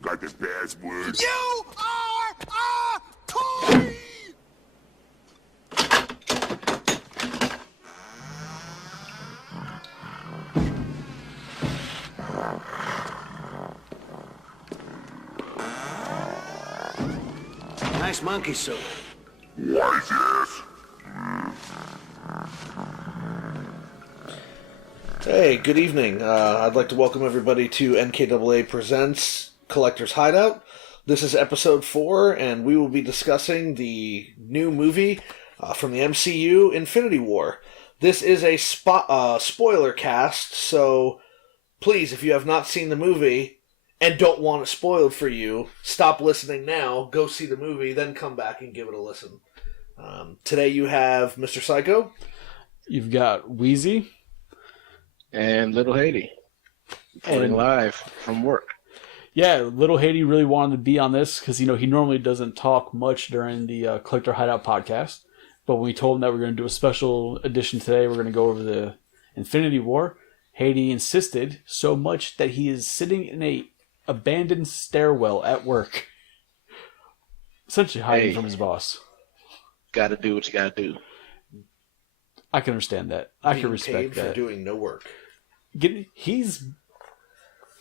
Got the password. You are a toy! Nice monkey suit. Weizie. Hey, good evening. I'd like to welcome everybody to NKAA Presents Collector's Hideout. This is episode 4, and we will be discussing the new movie from the MCU, Infinity War. This is a spoiler cast, so please, if you have not seen the movie and don't want it spoiled for you, stop listening now, go see the movie, then come back and give it a listen. Today you have MrPsyco. You've got Weizie. And LiL Haiti. Recording live from work. Yeah, LiL Haiti really wanted to be on this because, he normally doesn't talk much during the Collector Hideout podcast. But when we told him that we're going to do a special edition today, we're going to go over the Infinity War, Haiti insisted so much that he is sitting in a abandoned stairwell at work. Essentially hiding from his boss. Gotta do what you gotta do. I can understand that. I can respect paid that. for doing no work. He's,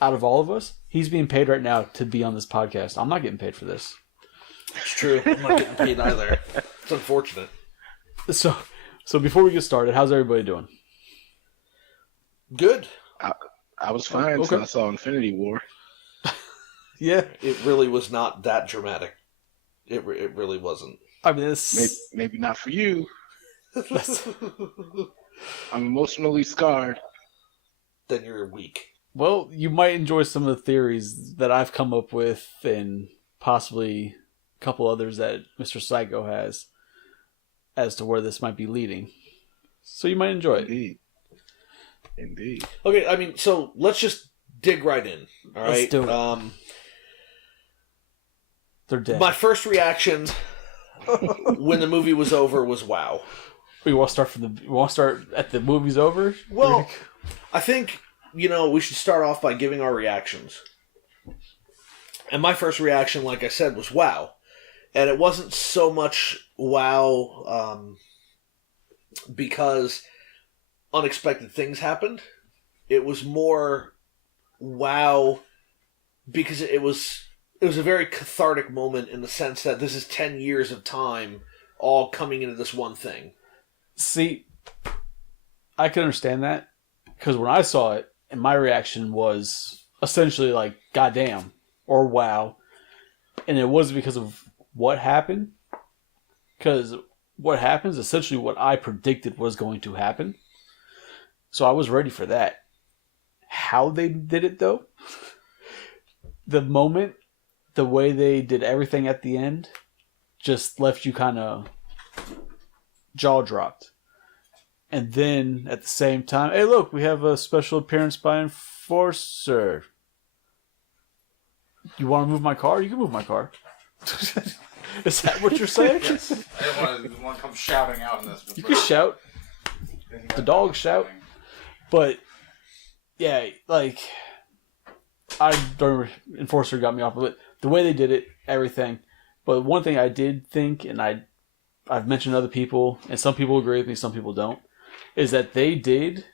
out of all of us, he's being paid right now to be on this podcast. I'm not getting paid for this. It's true. I'm not getting paid either. It's unfortunate. So before we get started, how's everybody doing? Good. I was fine until I saw Infinity War. Yeah. It really was not that dramatic. It really wasn't. I mean, Maybe not for you. I'm emotionally scarred. Then you're weak. Well, you might enjoy some of the theories that I've come up with and possibly a couple others that MrPsyco has as to where this might be leading. So you might enjoy it. Indeed. Okay, I mean, so let's just dig right in. All right. Let's do it. They're dead. My first reaction when the movie was over was wow. We want to start at the movie's over? Well, I think, we should start off by giving our reactions. And my first reaction, like I said, was wow. And it wasn't so much wow because unexpected things happened. It was more wow because it was a very cathartic moment in the sense that this is 10 years of time all coming into this one thing. See, I can understand that because when I saw it, and my reaction was essentially like, goddamn, or wow. And it was because of what happened. Because what happens is essentially what I predicted was going to happen. So I was ready for that. How they did it, though, the way they did everything at the end, just left you kind of jaw dropped. And then at the same time, hey, look, we have a special appearance by Enforcer. You want to move my car? You can move my car. Is that what you're saying? Yes. I didn't want to come shouting out in this. You can shout. The dogs shout. But, yeah, like, Enforcer got me off of it. The way they did it, everything. But one thing I did think, and I've mentioned to other people, and some people agree with me, some people don't, is that they did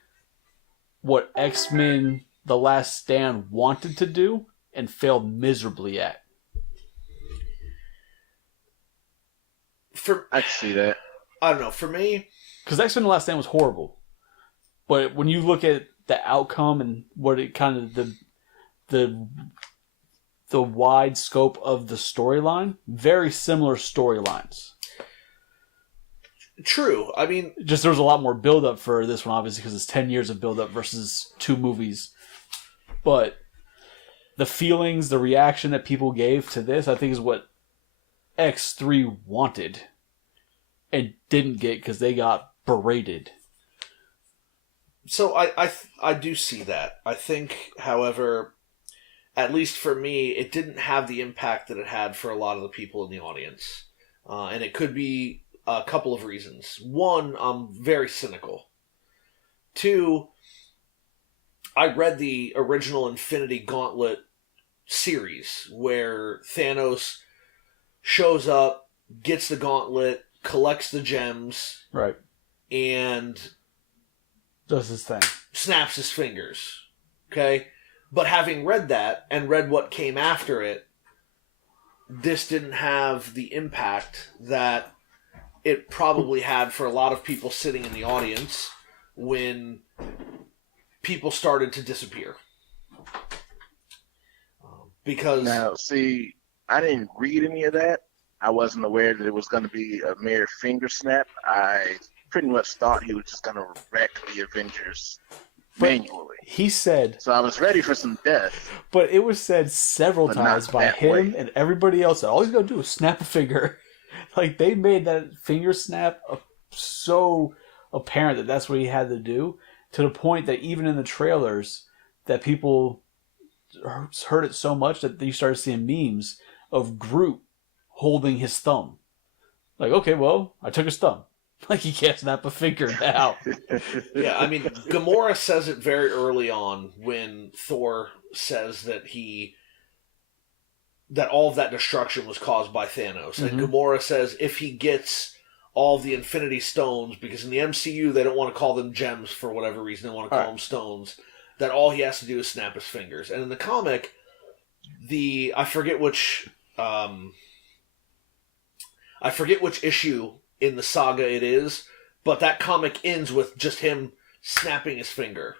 what X-Men The Last Stand wanted to do and failed miserably at. I can see that. I don't know, for me... Because X-Men The Last Stand was horrible. But when you look at the outcome and what it kind of... The wide scope of the storyline, very similar storylines. True. I mean... Just there was a lot more build-up for this one, obviously, because it's 10 years of build-up versus 2 movies. But the feelings, the reaction that people gave to this, I think is what X3 wanted and didn't get because they got berated. So I do see that. I think, however, at least for me, it didn't have the impact that it had for a lot of the people in the audience. And it could be a couple of reasons. One, I'm very cynical. Two, I read the original Infinity Gauntlet series where Thanos shows up, gets the gauntlet, collects the gems, Right. and Does his thing. snaps his fingers. Okay? But having read that and read what came after it, this didn't have the impact that it probably had for a lot of people sitting in the audience when people started to disappear. Because Now, see, I didn't read any of that. I wasn't aware that it was going to be a mere finger snap. I pretty much thought he was just going to wreck the Avengers manually. He said, So I was ready for some death. but it was said several But not times by that him way. and everybody else that all he's going to do is snap a finger. Like, they made that finger snap so apparent that that's what he had to do, to the point that even in the trailers, that people heard it so much that you started seeing memes of Groot holding his thumb. Like, okay, well, I took his thumb. Like, he can't snap a finger now. yeah, I mean, Gamora says it very early on when Thor says that all of that destruction was caused by Thanos. And Gamora says if he gets all of the Infinity Stones, because in the MCU they don't want to call them gems for whatever reason, they want to call them stones, that all he has to do is snap his fingers. And in the comic, I forget which issue in the saga it is, but that comic ends with just him snapping his finger.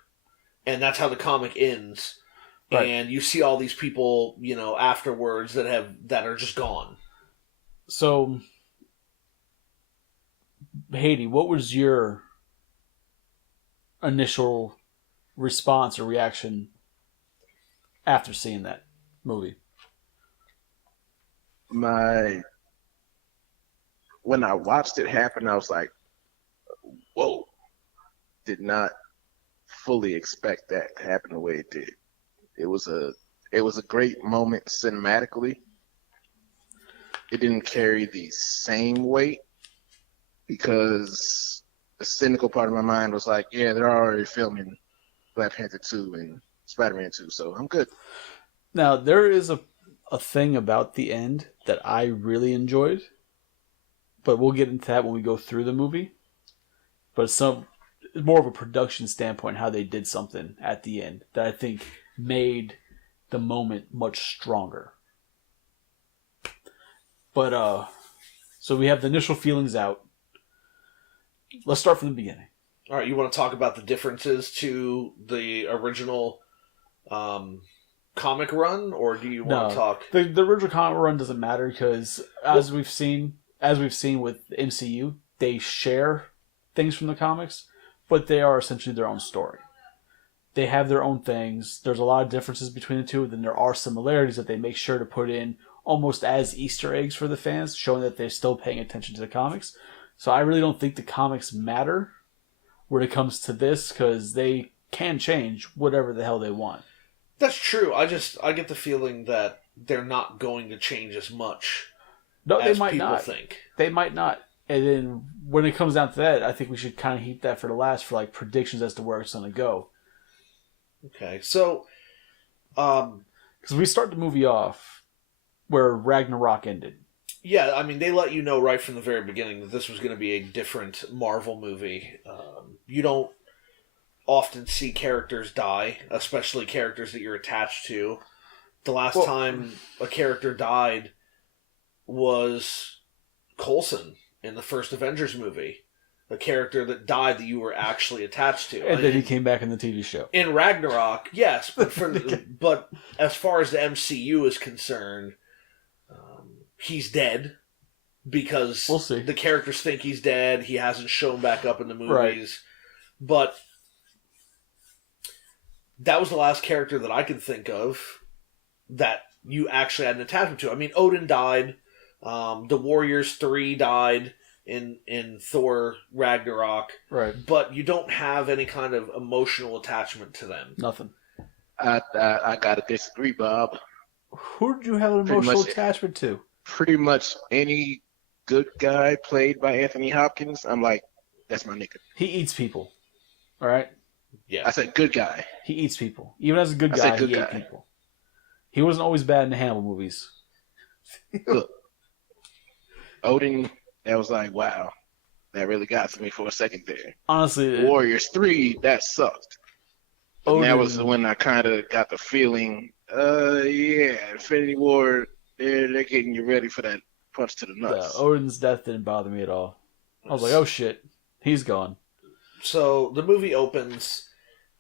And that's how the comic ends. Right. And you see all these people, afterwards that are just gone. So, Haiti, what was your initial response or reaction after seeing that movie? When I watched it happen, I was like, whoa. Did not fully expect that to happen the way it did. It was a great moment cinematically. It didn't carry the same weight because the cynical part of my mind was like, yeah, they're already filming Black Panther 2 and Spider-Man 2, so I'm good. Now, there is a thing about the end that I really enjoyed, but we'll get into that when we go through the movie. But it's more of a production standpoint, how they did something at the end that I think made the moment much stronger. But, so we have the initial feelings out. Let's start from the beginning. All right, you want to talk about the differences to the original comic run, or do you want to talk? The original comic run doesn't matter because, as we've seen with the MCU, they share things from the comics, but they are essentially their own story. They have their own things. There's a lot of differences between the two, and then there are similarities that they make sure to put in almost as Easter eggs for the fans, showing that they're still paying attention to the comics. So I really don't think the comics matter when it comes to this, because they can change whatever the hell they want. That's true. I get the feeling that they're not going to change as much as people think. They might not. And then when it comes down to that, I think we should kind of heap that for the last for like predictions as to where it's going to go. Okay, so because we start the movie off where Ragnarok ended. Yeah, I mean, they let you know right from the very beginning that this was going to be a different Marvel movie. You don't often see characters die, especially characters that you're attached to. The last time a character died was Coulson in the first Avengers movie. A character that died that you were actually attached to. And then he came back in the TV show. In Ragnarok, yes, but but as far as the MCU is concerned, he's dead because we'll see. The characters think he's dead. He hasn't shown back up in the movies. Right. But that was the last character that I could think of that you actually had an attachment to. I mean, Odin died. The Warriors 3 died in Thor Ragnarok. Right. But you don't have any kind of emotional attachment to them. Nothing. I gotta disagree, Bob. Who did you have an emotional attachment to? Pretty much any good guy played by Anthony Hopkins, I'm like, that's my nigga. He eats people. All right? Yeah. I said good guy. He eats people. Even as a good I guy, said good he ate guy. people. He wasn't always bad in the Hannibal movies. Look, Odin, that was like, wow, that really got to me for a second there. Honestly, Warriors 3, that sucked. But that was Odin- when I kind of got the feeling, yeah, Infinity War, they're getting you ready for that punch to the nuts. Odin's death didn't bother me at all. I was like, oh shit, he's gone. So the movie opens,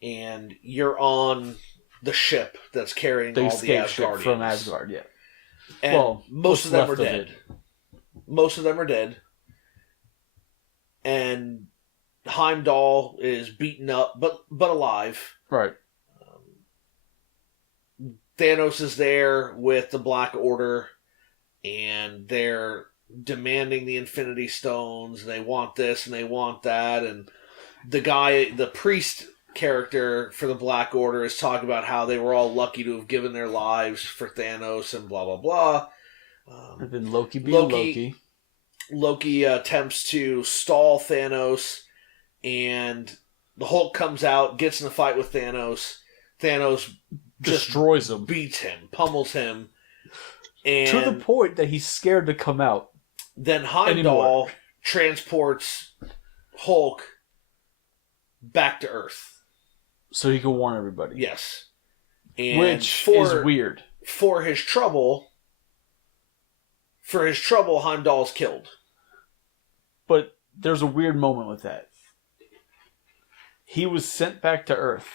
and you're on the ship that's carrying They all the escaped ship Asgardians. from Asgard, yeah. And Well, most of them are what's left dead. of it. Most of them are dead. And Heimdall is beaten up, but alive. Right. Thanos is there with the Black Order, and they're demanding the Infinity Stones. They want this and they want that, and the priest character for the Black Order is talking about how they were all lucky to have given their lives for Thanos and blah blah blah. And then Loki being Loki. Loki attempts to stall Thanos, and the Hulk comes out, gets in a fight with Thanos. Thanos just Destroys him. beats him, pummels him, and To the point that he's scared to come out. then Heimdall Anymore. transports Hulk back to Earth. So he can warn everybody. Yes. And Which is weird. For his trouble, Heimdall's killed. But there's a weird moment with that. He was sent back to Earth.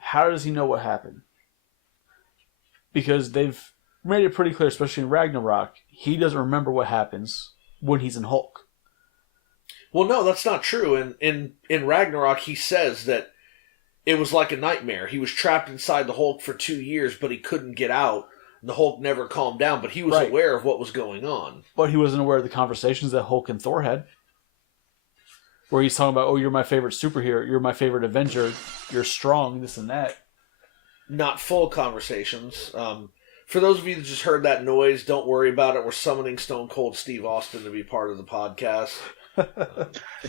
How does he know what happened? Because they've made it pretty clear, especially in Ragnarok, he doesn't remember what happens when he's in Hulk. Well, no, that's not true. In Ragnarok, he says that it was like a nightmare. He was trapped inside the Hulk for 2 years, but he couldn't get out. The Hulk never calmed down, but he was Right. aware of what was going on. But he wasn't aware of the conversations that Hulk and Thor had. Where he's talking about, oh, you're my favorite superhero, you're my favorite Avenger, you're strong, this and that. Not full conversations. For those of you that just heard that noise, don't worry about it. We're summoning Stone Cold Steve Austin to be part of the podcast.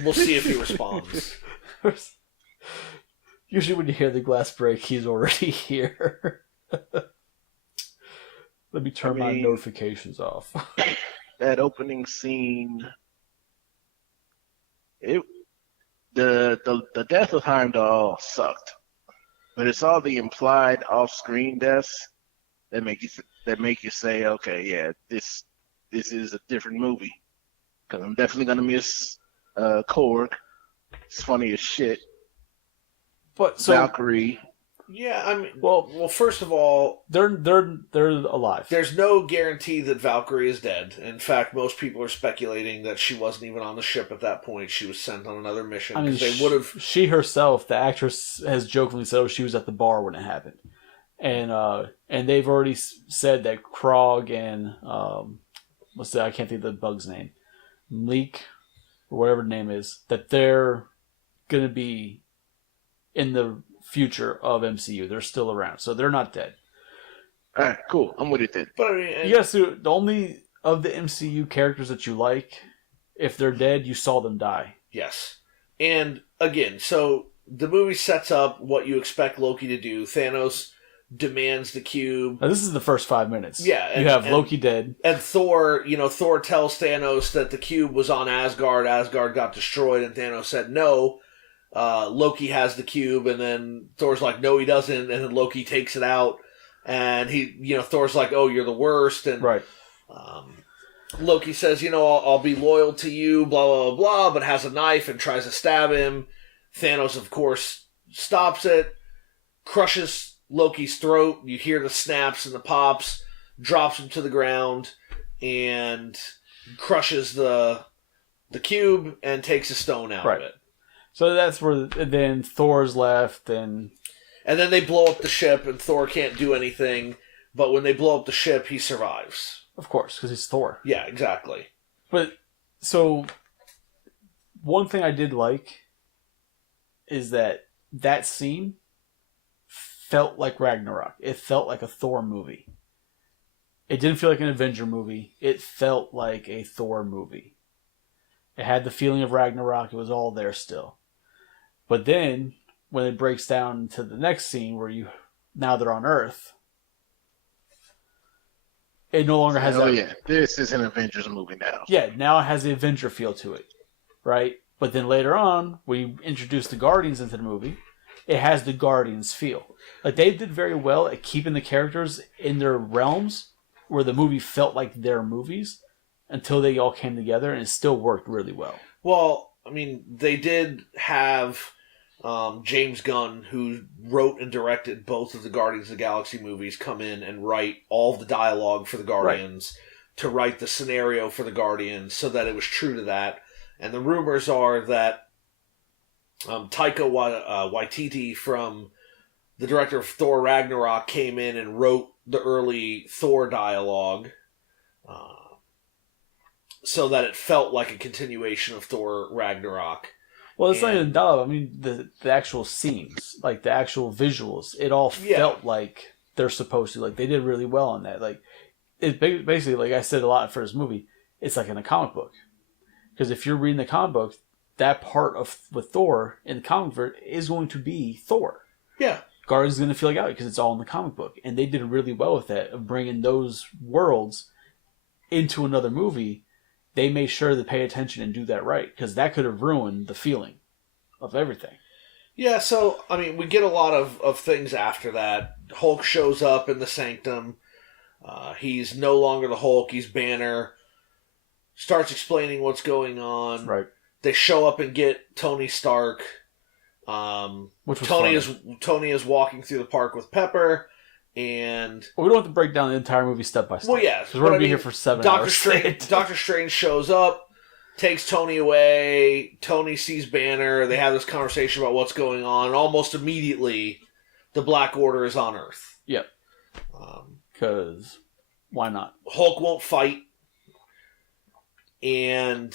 We'll see if he responds. Usually when you hear the glass break, he's already here. Let me turn my notifications off. That opening scene, the death of Heimdall sucked, but it's all the implied off-screen deaths that make you say, okay, yeah, this is a different movie. Because I'm definitely gonna miss Korg. It's funny as shit. But so Valkyrie. Yeah, I mean, well, first of all, they're alive. there's no guarantee that Valkyrie is dead. In fact, most people are speculating that she wasn't even on the ship at that point. She was sent on another mission. I mean, They would have. She herself, the actress, has jokingly said, "Oh, she was at the bar when it happened," and they've already said that Krog and I can't think of the bug's name, Leak, or whatever the name is, that they're gonna be in the future of MCU. They're still around, so they're not dead. All right, cool. I'm with it then. But I mean, Yes, the only of the MCU characters that you like, if they're dead, you saw them die. yes. And again, so the movie sets up what you expect Loki to do. Thanos demands the cube. Now, this is the first 5 minutes. Yeah, you have Loki dead. And Thor tells Thanos that the cube was on Asgard. Asgard got destroyed, and Thanos said no. Loki has the cube, and then Thor's like, no, he doesn't. And then Loki takes it out, and Thor's like, oh, you're the worst. And Right. Loki says, I'll be loyal to you, blah, blah, blah, blah, but has a knife and tries to stab him. Thanos, of course, stops it, crushes Loki's throat. You hear the snaps and the pops, drops him to the ground, and crushes the cube and takes a stone out Right. of it. So that's where then Thor's left, and then they blow up the ship, and Thor can't do anything. But when they blow up the ship, he survives. of course, because he's Thor. Yeah, exactly. But so one thing I did like is that scene felt like Ragnarok. It felt like a Thor movie. It didn't feel like an Avenger movie. It felt like a Thor movie. It had the feeling of Ragnarok. It was all there still. But then when it breaks down to the next scene where now they're on Earth, it no longer has this is an Avengers movie now. Yeah, now it has the Avenger feel to it, right? But then later on, when you introduce the Guardians into the movie, it has the Guardians feel. Like, they did very well at keeping the characters in their realms where the movie felt like their movies until they all came together, and it still worked really well. Well, I mean, they did have James Gunn, who wrote and directed both of the Guardians of the Galaxy movies, come in and write all of the dialogue for the Guardians, to write the scenario for the Guardians, so that it was true to that. And the rumors are that Taika Waititi, from the director of Thor Ragnarok, came in and wrote the early Thor dialogue, so that it felt like a continuation of Thor Ragnarok. Well, it's not even dialogue. I mean, the actual scenes, like the actual visuals, it all felt like they're supposed to. Like, they did really well on that. Like, it basically, like I said a lot for this movie, it's like in a comic book. Because if you're reading the comic book, that part of with Thor in the comic book is going to be Thor. Yeah. Guardians is going to feel like out because it's all in the comic book. And they did really well with that, of bringing those worlds into another movie. They made sure to pay attention and do that right, because that could have ruined the feeling of everything. Yeah, so, I mean, we get a lot of things after that. Hulk shows up in the Sanctum. He's no longer the Hulk, he's Banner. Starts explaining what's going on. Right. They show up and get Tony Stark. Which was Tony is walking through the park with Pepper, and we don't have to break down the entire movie step by step. Well, yeah, because we're gonna be here for 7 hours. Doctor Strange shows up, takes Tony away. Tony sees Banner. They have this conversation about what's going on, and almost immediately, the Black Order is on Earth. Yep. Because why not? Hulk won't fight, and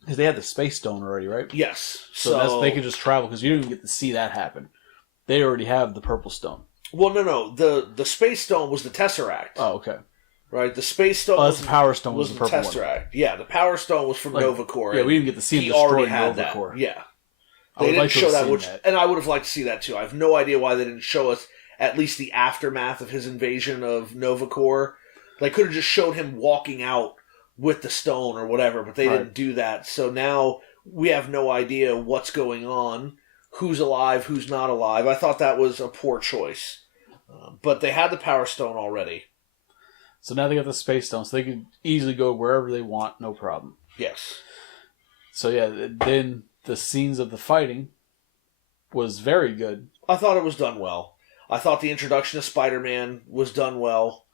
because they had the Space Stone already, right? Yes. So they could just travel, because you didn't even get to see that happen. They already have the Purple Stone. Well, no. The Space Stone was the Tesseract. Oh, okay. Right? The Space Stone that's the Power Stone was the the purple Tesseract. one. Yeah, the Power Stone was from Nova Corps. Yeah, we didn't get to see him destroy Nova Corps. Yeah. They didn't show that, and I would have liked to see that too. I have no idea why they didn't show us at least the aftermath of his invasion of Nova Corps. They could have just showed him walking out with the stone or whatever, but they didn't do that. So now we have no idea what's going on, who's alive, who's not alive. I thought that was a poor choice. But they had the Power Stone already. So now they got the Space Stone, so they can easily go wherever they want, no problem. Yes. So yeah, then the scenes of the fighting was very good. I thought it was done well. I thought the introduction of Spider-Man was done well.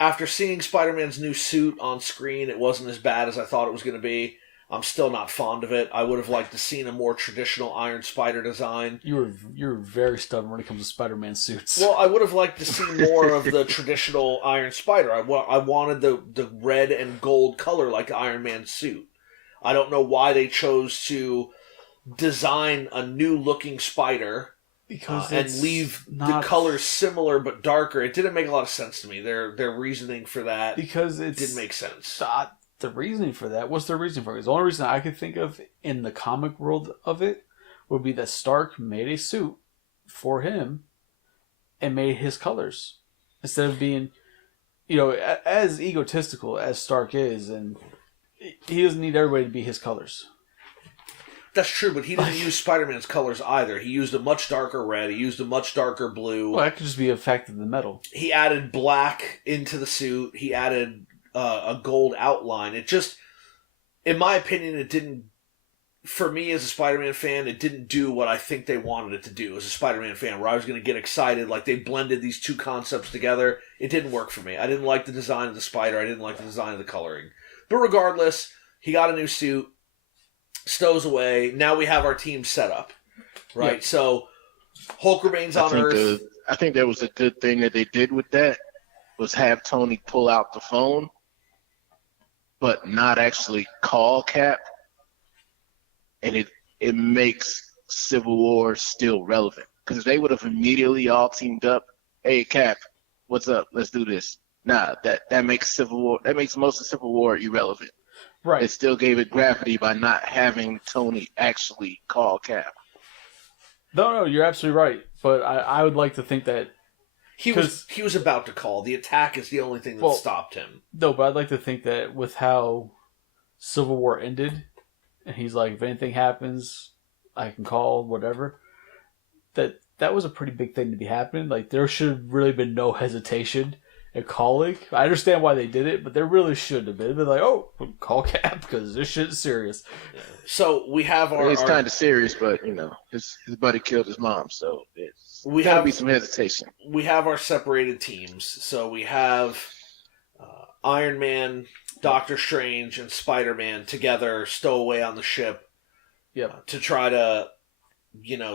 After seeing Spider-Man's new suit on screen, it wasn't as bad as I thought it was going to be. I'm still not fond of it. I would have liked to seen a more traditional Iron Spider design. You're very stubborn when it comes to Spider-Man suits. Well, I would have liked to see more of the traditional Iron Spider. I wanted the red and gold color like the Iron Man suit. I don't know why they chose to design a new looking spider and leave the colors similar but darker. It didn't make a lot of sense to me. Their reasoning for that didn't make sense. The reasoning for that, what's the reason for it? The only reason I could think of in the comic world of it would be that Stark made a suit for him and made his colors. Instead of being, as egotistical as Stark is, and he doesn't need everybody to be his colors. That's true, but he didn't use Spider-Man's colors either. He used a much darker red. He used a much darker blue. Well, that could just be a fact of the metal. He added black into the suit. He added a gold outline. It just, in my opinion, it didn't, for me as a Spider-Man fan, it didn't do what I think they wanted it to do as a Spider-Man fan, where I was going to get excited, like they blended these two concepts together. It didn't work for me. I didn't like the design of the spider. I didn't like the design of the coloring. But regardless, he got a new suit, stows away. Now we have our team set up, right? Yeah. So Hulk remains on Earth. I think that was a good thing that they did with that, was have Tony pull out the phone, but not actually call Cap, and it makes Civil War still relevant. Because if they would have immediately all teamed up, hey Cap, what's up? Let's do this. Nah, that makes most of Civil War irrelevant. Right. It still gave it gravity by not having Tony actually call Cap. No, you're absolutely right. But I would like to think that He was about to call. The attack is the only thing that stopped him. no, but I'd like to think that with how Civil War ended, and he's like, if anything happens, I can call whatever. That was a pretty big thing to be happening. Like there should have really been no hesitation in calling. I understand why they did it, but there really shouldn't have been. They'd be like, oh, call Cap because this shit is serious. So we have It's kind of serious, but his buddy killed his mom, so it's gotta be some hesitation. We have our separated teams. So we have Iron Man, Doctor Strange, and Spider-Man together, stowaway on the ship. Yep. To try to,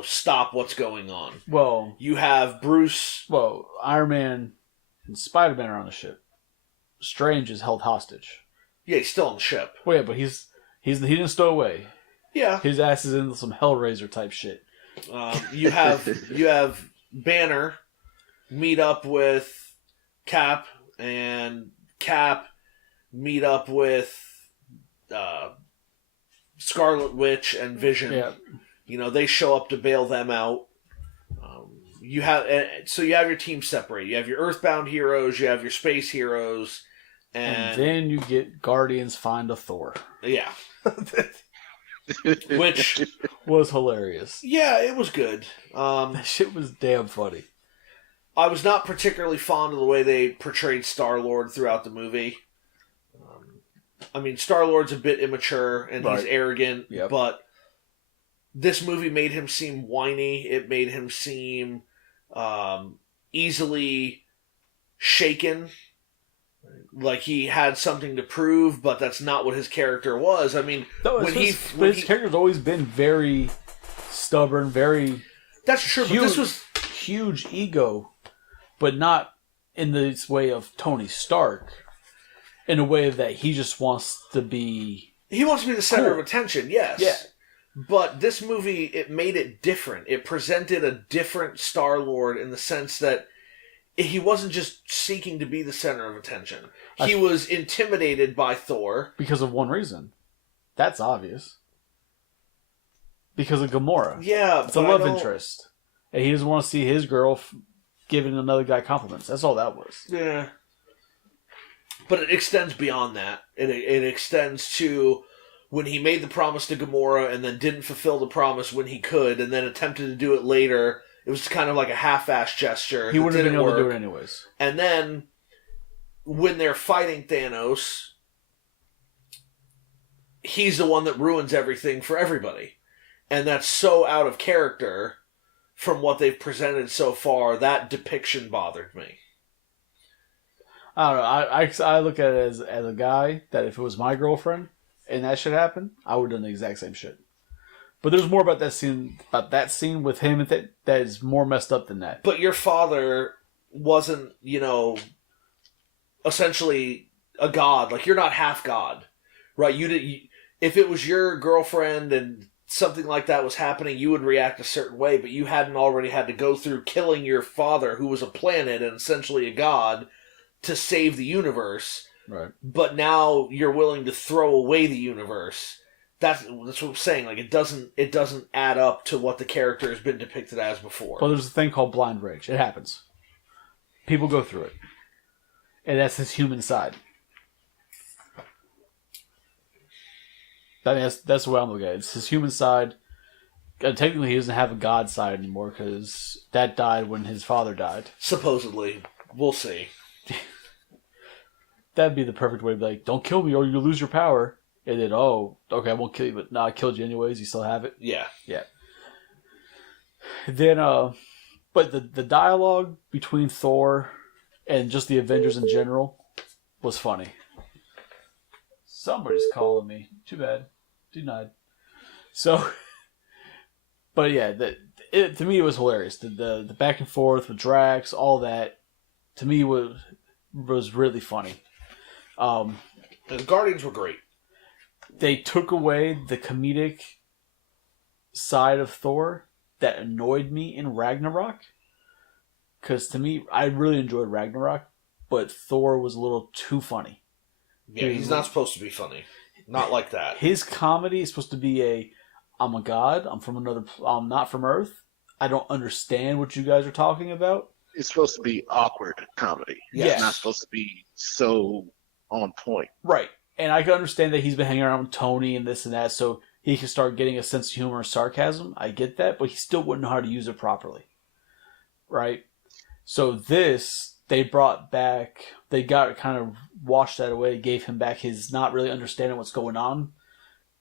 stop what's going on. Well, you have Bruce. Well, Iron Man and Spider-Man are on the ship. Strange is held hostage. Yeah, he's still on the ship. Well, yeah, but he didn't stow away. Yeah, his ass is in some Hellraiser type shit. You have Banner meet up with Cap, and Cap meet up with Scarlet Witch and Vision. Yeah. They show up to bail them out. You have your team separate. You have your Earthbound heroes, you have your space heroes, and then you get Guardians find a Thor. Yeah. Which was hilarious. Yeah, it was good. That shit was damn funny. I was not particularly fond of the way they portrayed Star-Lord throughout the movie. Star-Lord's a bit immature and he's arrogant, but this movie made him seem whiny. It made him seem easily shaken. Like he had something to prove, but that's not what his character was. His character's always been very stubborn, very... That's true, huge, but this was... Huge ego, but not in this way of Tony Stark. In a way that he just wants to be... He wants to be the center of attention, yes. Yeah. But this movie, it made it different. It presented a different Star-Lord in the sense that he wasn't just seeking to be the center of attention. He was intimidated by Thor. Because of one reason. That's obvious. Because of Gamora. Yeah, it's a love interest. And he doesn't want to see his girl giving another guy compliments. That's all that was. Yeah. But it extends beyond that. It extends to when he made the promise to Gamora and then didn't fulfill the promise when he could and then attempted to do it later. It was kind of like a half-assed gesture. He wouldn't have been able to do it anyways. And then when they're fighting Thanos, he's the one that ruins everything for everybody. And that's so out of character from what they've presented so far. That depiction bothered me. I don't know. I look at it as a guy that if it was my girlfriend and that shit happened, I would have done the exact same shit. But there's more about that scene with him that is more messed up than that. But your father wasn't, essentially a god. Like, you're not half god, right? If it was your girlfriend and something like that was happening, you would react a certain way, but you hadn't already had to go through killing your father, who was a planet and essentially a god, to save the universe. Right. But now you're willing to throw away the universe. That's what I'm saying. Like, it doesn't add up to what the character has been depicted as before. Well, there's a thing called blind rage. It happens. People go through it. And that's his human side. I mean, that's the way I'm looking at it. It's his human side. Technically, he doesn't have a god side anymore because that died when his father died. Supposedly. We'll see. That'd be the perfect way to be like, don't kill me or you lose your power. And then, oh, okay, I won't kill you, but no, I killed you anyways. You still have it? Yeah. Yeah. Then, but the dialogue between Thor and just the Avengers in general was funny. Somebody's calling me. Too bad. Denied. So, but yeah, to me it was hilarious. The back and forth with Drax, all that, to me was really funny. The Guardians were great. They took away the comedic side of Thor that annoyed me in Ragnarok. Because to me, I really enjoyed Ragnarok, but Thor was a little too funny. Yeah, he's not supposed to be funny. Not like that. His comedy is supposed to be I'm a god. I'm not from Earth. I don't understand what you guys are talking about. It's supposed to be awkward comedy. Yes. It's not supposed to be so on point. Right. And I can understand that he's been hanging around with Tony and this and that, so he can start getting a sense of humor and sarcasm. I get that, but he still wouldn't know how to use it properly. Right? So this, they brought back, they got kind of washed that away, gave him back his not really understanding what's going on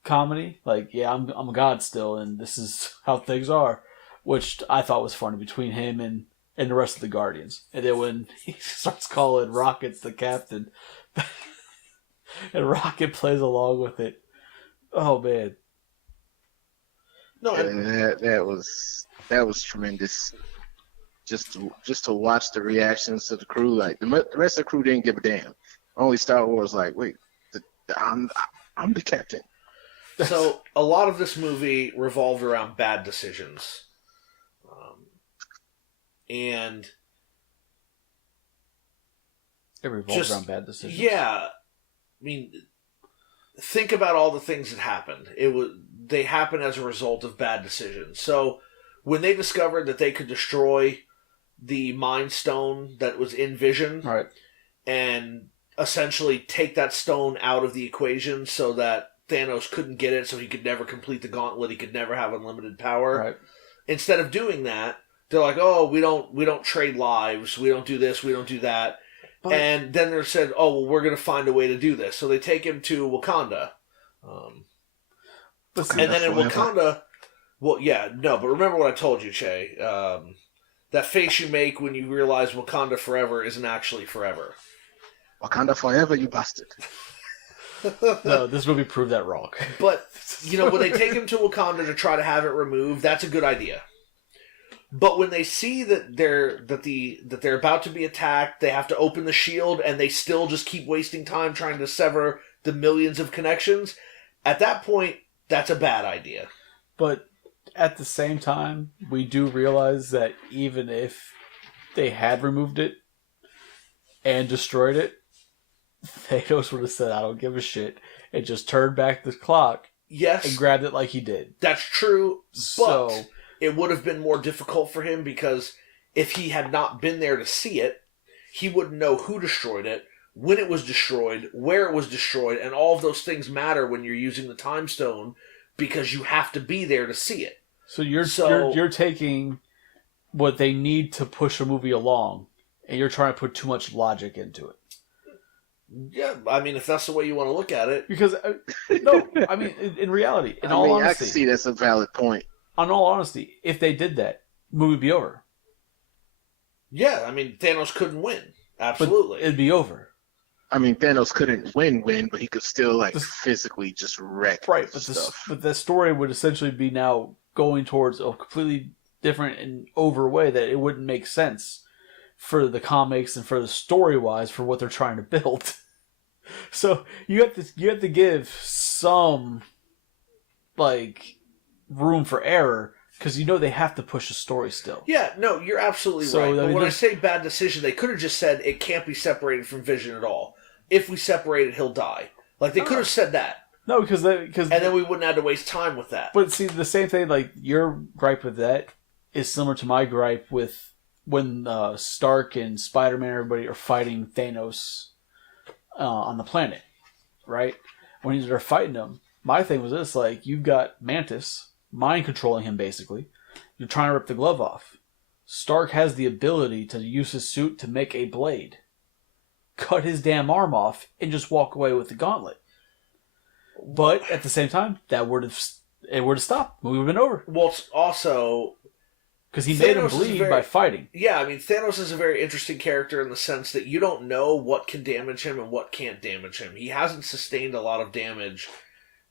comedy. Like, yeah, I'm a god still, and this is how things are. Which I thought was funny between him and the rest of the Guardians. And then when he starts calling Rocket the captain, and Rocket plays along with it. Oh, man. No, That was tremendous. Just to watch the reactions of the crew, like the rest of the crew didn't give a damn. Only Star Wars, like, wait, I'm the captain. So a lot of this movie revolved around bad decisions, and It revolves around bad decisions. Yeah, I mean, think about all the things that happened. They happened as a result of bad decisions. So when they discovered that they could destroy the Mind Stone that was in Vision, Right. and essentially take that stone out of the equation so that Thanos couldn't get it, so he could never complete the gauntlet, he could never have unlimited power. Right. Instead of doing that, they're like, "Oh, we don't trade lives, we don't do this, we don't do that." But, And then they're said, "Oh, well, we're going to find a way to do this." So they take him to Wakanda. And then in Wakanda, well, yeah, no, but remember what I told you, Che. That face you make when you realize Wakanda forever isn't actually forever. Wakanda forever, you bastard. no, this movie proved that wrong. But, when they take him to Wakanda to try to have it removed, that's a good idea. But when they see that they're about to be attacked, they have to open the shield, and they still just keep wasting time trying to sever the millions of connections, at that point, that's a bad idea. But at the same time, we do realize that even if they had removed it and destroyed it, Thanos would have said, "I don't give a shit," and just turned back the clock Yes, and grabbed it like he did. that's true, but So, it would have been more difficult for him because if he had not been there to see it, he wouldn't know who destroyed it, when it was destroyed, where it was destroyed, and all of those things matter when you're using the Time Stone because you have to be there to see it. so you're taking what they need to push a movie along, and you're trying to put too much logic into it. Yeah, I mean, if that's the way you want to look at it. Because no, I mean, in reality, I all can honesty, see that's a valid point. in all honesty, if they did that, movie would be over. Yeah, I mean, Thanos couldn't win. But Absolutely. it'd be over. I mean, Thanos couldn't win, but he could still physically just wreck Right, but stuff. but the story would essentially be now going towards a completely different and over way that it wouldn't make sense for the comics and for the story wise for what they're trying to build. So you have to give some room for error because they have to push the story still. Yeah, no, you're absolutely So, right. I But mean, when I there's- say bad decision, they could have just said it can't be separated from Vision at all. If we separate it, he'll die. Like, they could have said that. No, because And then we wouldn't have to waste time with that. But see, the same thing, your gripe with that is similar to my gripe with when Stark and Spider-Man and everybody are fighting Thanos on the planet, right? When they're fighting him, my thing was this, you've got Mantis mind controlling him, basically. You're trying to rip the glove off. Stark has the ability to use his suit to make a blade, cut his damn arm off, and just walk away with the gauntlet. But at the same time, it would have stopped. Movie would have been over. Well, it's also... Because he made him Thanos is bleed by fighting. Yeah, I mean, Thanos is a very interesting character in the sense that you don't know what can damage him and what can't damage him. He hasn't sustained a lot of damage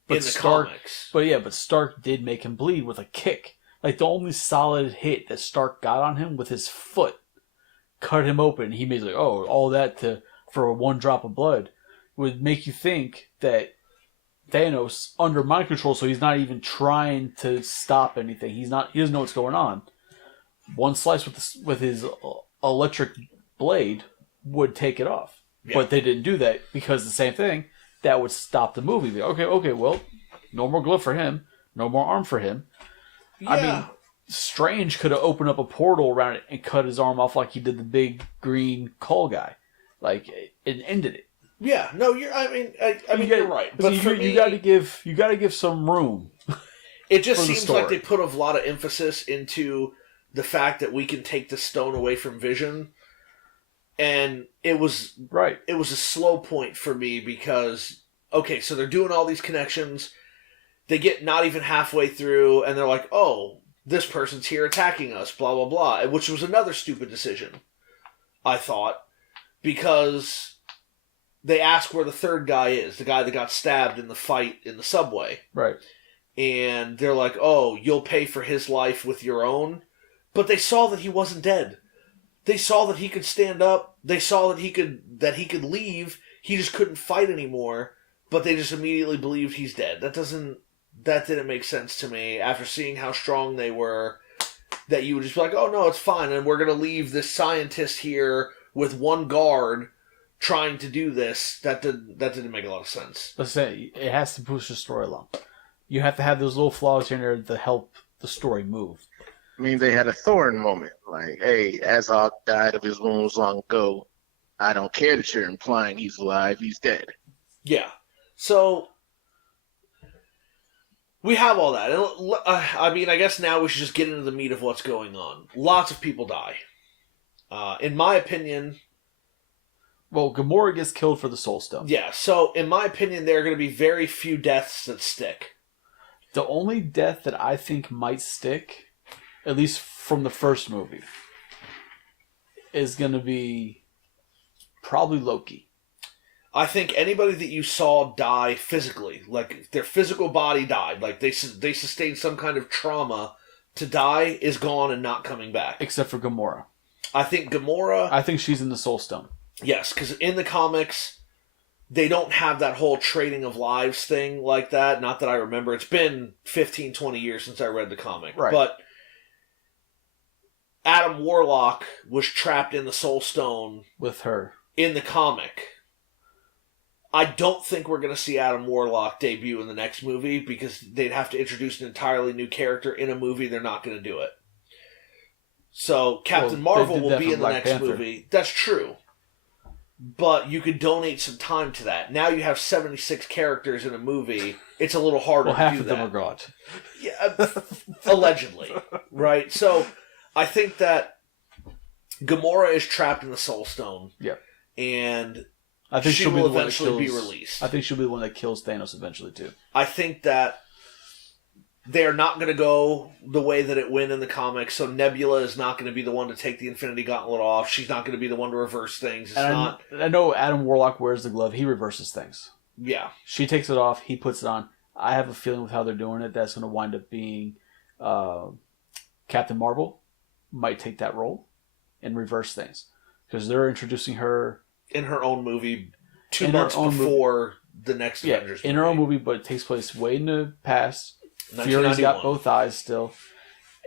in the comics. But Stark did make him bleed with a kick. The only solid hit that Stark got on him with his foot cut him open. He made all that for one drop of blood would make you think that Thanos under mind control, so he's not even trying to stop anything. He doesn't know what's going on. One slice with his electric blade would take it off. Yeah. But they didn't do that because the same thing. that would stop the movie. Like, okay, well, no more glove for him, no more arm for him. Yeah. I mean, Strange could have opened up a portal around it and cut his arm off like he did the big green Call guy. Like, it ended it. Yeah, no, you're you're right. But you, for you me, got to give some room. it just for the seems story. like they put a lot of emphasis into the fact that we can take the stone away from Vision, and it was Right. It was a slow point for me because okay, so they're doing all these connections, they get not even halfway through, and they're like, oh, this person's here attacking us, blah blah blah, which was another stupid decision, I thought, because they ask where the third guy is, the guy that got stabbed in the fight in the subway. Right. And they're like, oh, you'll pay for his life with your own. But they saw that he wasn't dead. They saw that he could stand up. They saw that he could leave. He just couldn't fight anymore. But they just immediately believed he's dead. That didn't make sense to me after seeing how strong they were. That you would just be like, oh no, it's fine, and we're gonna leave this scientist here with one guard trying to do this. That didn't make a lot of sense. Let's say it has to push the story along. You have to have those little flaws in there to help the story move. I mean, they had a Thorn moment. Like, hey, Azog died of his wounds long ago. I don't care that you're implying he's alive. He's dead. Yeah. So we have all that. And, I mean, I guess now we should just get into the meat of what's going on. Lots of people die. In my opinion... Well, Gamora gets killed for the Soul Stone. Yeah, so in my opinion, there are going to be very few deaths that stick. The only death that I think might stick, at least from the first movie, is going to be probably Loki. I think anybody that you saw die physically, like their physical body died, like they sustained some kind of trauma to die, is gone and not coming back. Except for Gamora. I think Gamora... I think she's in the Soul Stone. Yes, because in the comics, they don't have that whole trading of lives thing like that. Not that I remember. It's been 15, 20 years since I read the comic. Right. But Adam Warlock was trapped in the Soul Stone with her in the comic. I don't think we're going to see Adam Warlock debut in the next movie because they'd have to introduce an entirely new character in a movie. They're not going to do it. So Captain Marvel will be in the next movie. That's true. But you could donate some time to that. Now you have 76 characters in a movie. It's a little harder to do that. Half of them are gone. Yeah, allegedly. Right? So I think that Gamora is trapped in the Soul Stone. Yep. And I think she will eventually be released. I think she'll be the one that kills Thanos eventually, too. I think that they're not going to go the way that it went in the comics. So Nebula is not going to be the one to take the Infinity Gauntlet off. She's not going to be the one to reverse things. I know Adam Warlock wears the glove. He reverses things. Yeah. She takes it off. He puts it on. I have a feeling with how they're doing it, that's going to wind up being Captain Marvel might take that role and reverse things. Because they're introducing her... in her own movie 2 months before the next Avengers movie. In her own movie, but it takes place way in the past. Fury's got both eyes still.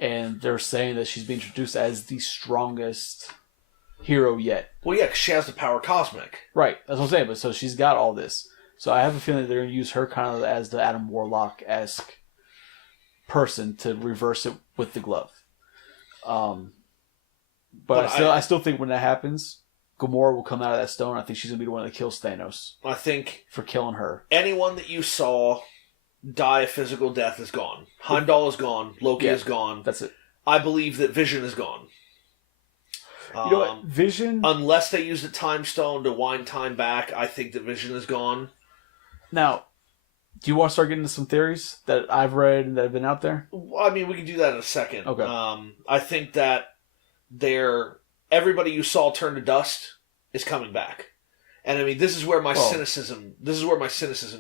And they're saying that she's being introduced as the strongest hero yet. Well, yeah, because she has the power cosmic. Right, that's what I'm saying. But so she's got all this. So I have a feeling that they're going to use her kind of as the Adam Warlock-esque person to reverse it with the glove. But I still think when that happens, Gamora will come out of that stone. I think she's going to be the one that kills Thanos. I think for killing her. Anyone that you saw die a physical death is gone. Heimdall is gone. Loki is gone. That's it. I believe that Vision is gone. You know what? Vision... Unless they use the Time Stone to wind time back, I think that Vision is gone. Now, do you want to start getting into some theories that I've read and that have been out there? Well, I mean, we can do that in a second. Okay. I think that everybody you saw turn to dust is coming back. And I mean, this is where my cynicism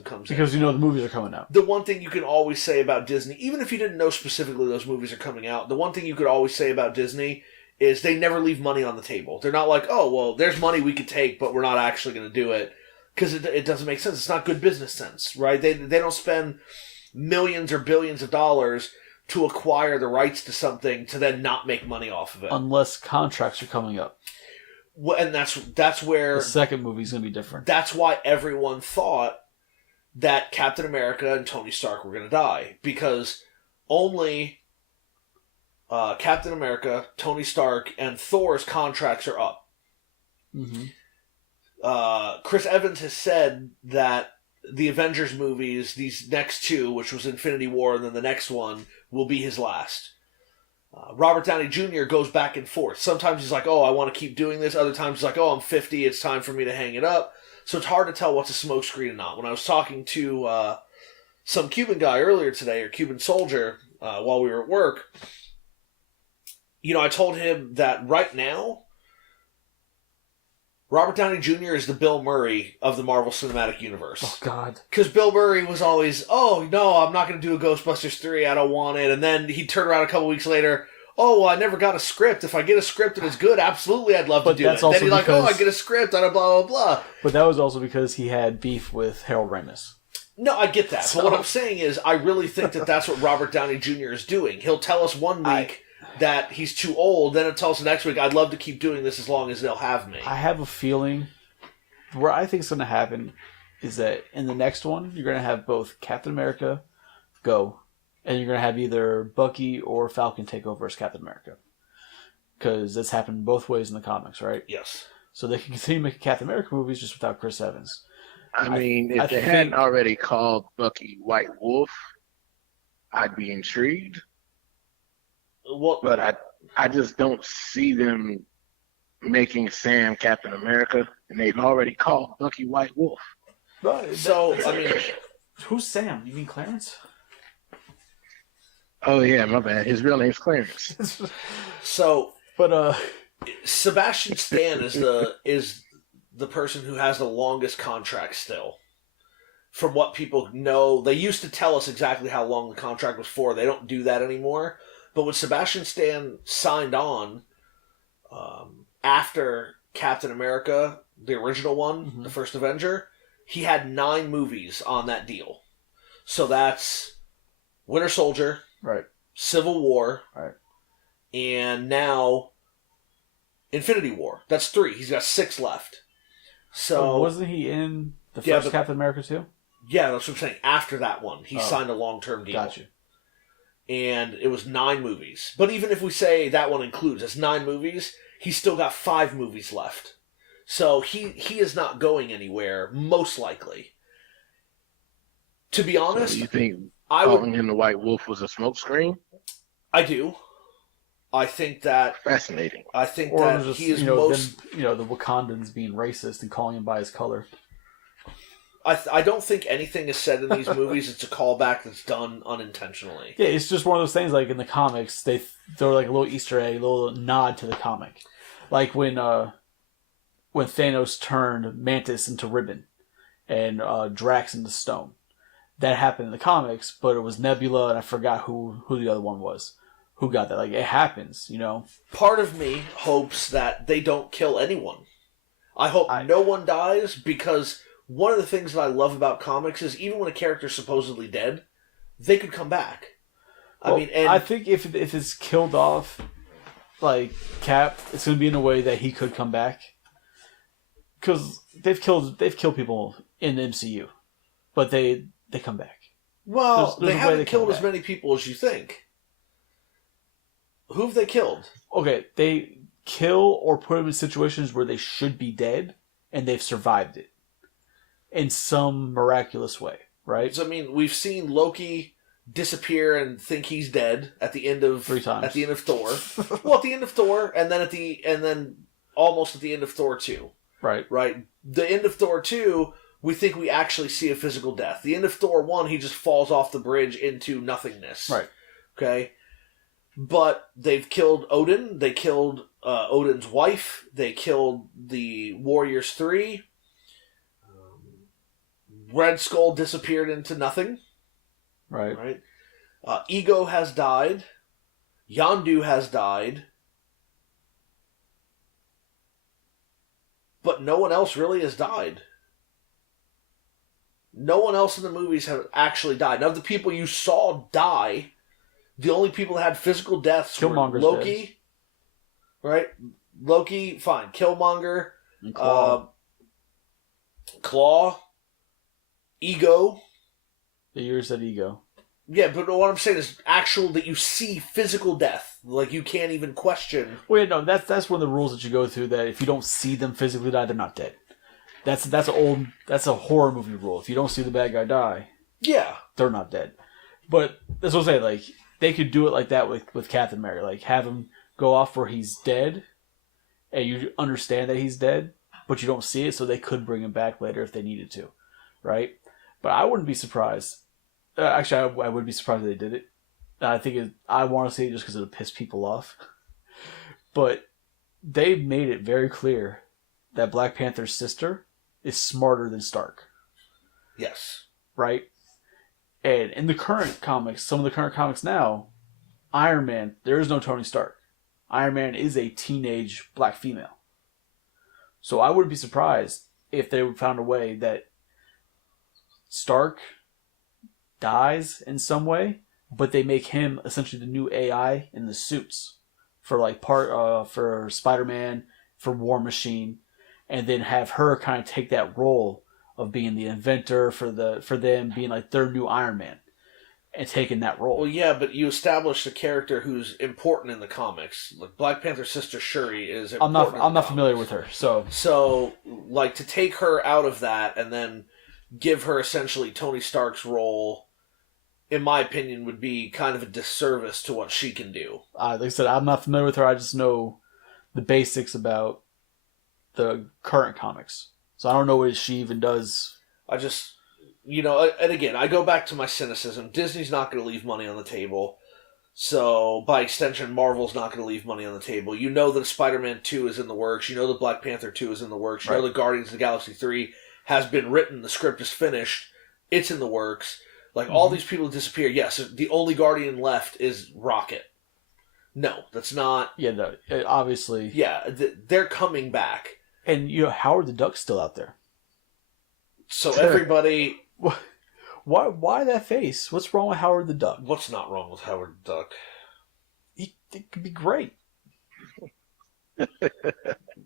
comes in. Because you know the movies are coming out. The one thing you can always say about Disney, even if you didn't know specifically those movies are coming out, the one thing you could always say about Disney is they never leave money on the table. They're not like, oh, well, there's money we could take, but we're not actually going to do it. Because it doesn't make sense. It's not good business sense, right? They don't spend millions or billions of dollars to acquire the rights to something to then not make money off of it. Unless contracts are coming up. Well, and that's where... the second movie's going to be different. That's why everyone thought that Captain America and Tony Stark were going to die, because only Captain America, Tony Stark, and Thor's contracts are up. Mm-hmm. Chris Evans has said that the Avengers movies, these next two, which was Infinity War and then the next one, will be his last. Robert Downey Jr. goes back and forth. Sometimes he's like, oh, I want to keep doing this. Other times he's like, oh, I'm 50, it's time for me to hang it up. So it's hard to tell what's a smokescreen and not. When I was talking to some Cuban guy earlier today, or Cuban soldier, while we were at work, I told him that right now, Robert Downey Jr. is the Bill Murray of the Marvel Cinematic Universe. Oh, God. Because Bill Murray was always, oh, no, I'm not going to do a Ghostbusters 3, I don't want it. And then he'd turn around a couple weeks later, oh, well, I never got a script. If I get a script and it's good, absolutely I'd love to do it. Then he's like, oh, I get a script, blah, blah, blah. But that was also because he had beef with Harold Ramis. No, I get that. But what I'm saying is, I really think that that's what Robert Downey Jr. is doing. He'll tell us one week that he's too old, then he'll tell us next week, I'd love to keep doing this as long as they'll have me. I have a feeling, what I think is going to happen is that in the next one, you're going to have both Captain America go, and you're going to have either Bucky or Falcon take over as Captain America. Because that's happened both ways in the comics, right? Yes. So they can continue making Captain America movies just without Chris Evans. I mean, if they hadn't already called Bucky White Wolf, I'd be intrigued. Well, but I just don't see them making Sam Captain America, and they've already called Bucky White Wolf. So, I mean... Who's Sam? You mean Clarence? Oh, yeah, my bad. His real name's Clarence. So... But, Sebastian Stan is the person who has the longest contract still. From what people know, they used to tell us exactly how long the contract was for. They don't do that anymore. But when Sebastian Stan signed on, after Captain America, the original one, the first Avenger, he had 9 movies on that deal. So that's Winter Soldier, right, Civil War, right, and now Infinity War. That's 3. He's got 6 left. So wasn't he in the first Captain America too? Yeah, that's what I'm saying. After that one, he signed a long-term deal. Gotcha. And it was 9 movies. But even if we say that one includes, it's 9 movies, he's still got 5 movies left. So he is not going anywhere, most likely. To be honest, so you think calling him the White Wolf was a smokescreen? I do. I think that... Fascinating. I think or that just, he is most... Them, the Wakandans being racist and calling him by his color. I don't think anything is said in these movies. It's a callback that's done unintentionally. Yeah, it's just one of those things, like in the comics, they throw like a little Easter egg, a little nod to the comic. Like when Thanos turned Mantis into Ribbon and Drax into Stone. That happened in the comics, but it was Nebula, and I forgot who the other one was. Who got that? Like, it happens, Part of me hopes that they don't kill anyone. I hope no one dies, because one of the things that I love about comics is even when a character's supposedly dead, they could come back. I think if it's killed off, like Cap, it's going to be in a way that he could come back. Because they've killed people in the MCU, but they come back. Well, there's they haven't killed as many people as you think. Who have they killed? Okay, they kill or put them in situations where they should be dead, and they've survived it in some miraculous way, right? So, we've seen Loki disappear and think he's dead at the end of 3 times. At the end of Thor. Well, at the end of Thor, and then almost at the end of Thor 2. Right. Right. The end of Thor 2, we think we actually see a physical death. The end of Thor 1, he just falls off the bridge into nothingness. Right. Okay. But they've killed Odin. They killed Odin's wife. They killed the Warriors 3. Red Skull disappeared into nothing. Right. Right. Ego has died. Yondu has died. But no one else really has died. No one else in the movies have actually died. Now, of the people you saw die, the only people that had physical deaths were Loki. Dead. Right? Loki, fine. Killmonger. And Claw. Claw. ego. You said ego. Yeah, but what I'm saying is actual that you see physical death. Like, you can't even question. Well, yeah, no, that's one of the rules that you go through, that if you don't see them physically die, they're not dead. That's a horror movie rule. If you don't see the bad guy die, Yeah. they're not dead. But that's what I'm saying, like, they could do it like that with Captain America. Like, have him go off where he's dead, and you understand that he's dead, but you don't see it, so they could bring him back later if they needed to, right? But I wouldn't be surprised. Actually, I would be surprised if they did it. I want to see it just because it'll piss people off. But they've made it very clear that Black Panther's sister is smarter than Stark. Yes. Right? And in the current comics, some of the current comics now, Iron Man, there is no Tony Stark. Iron Man is a teenage black female. So I wouldn't be surprised if they found a way that Stark dies in some way, but they make him essentially the new AI in the suits for for Spider-Man, for War Machine, and then have her kind of take that role of being the inventor for them being like their new Iron Man and taking that role. Well, yeah, but you establish a character who's important in the comics. Like, Black Panther's sister Shuri is important. I'm not familiar with her, so like, to take her out of that and then give her essentially Tony Stark's role, in my opinion, would be kind of a disservice to what she can do. Like I said, I'm not familiar with her. I just know the basics about the current comics. So I don't know what she even does. I just, and again, I go back to my cynicism. Disney's not going to leave money on the table. So, by extension, Marvel's not going to leave money on the table. You know that Spider-Man 2 is in the works. You know that Black Panther 2 is in the works. You know that Guardians of the Galaxy 3 has been written. The script is finished. It's in the works. Like, all these people disappear. Yes, the only Guardian left is Rocket. No, that's not... Yeah, no, obviously. Yeah, they're coming back. And, Howard the Duck's still out there. So everybody... Why that face? What's wrong with Howard the Duck? What's not wrong with Howard the Duck? It could be great.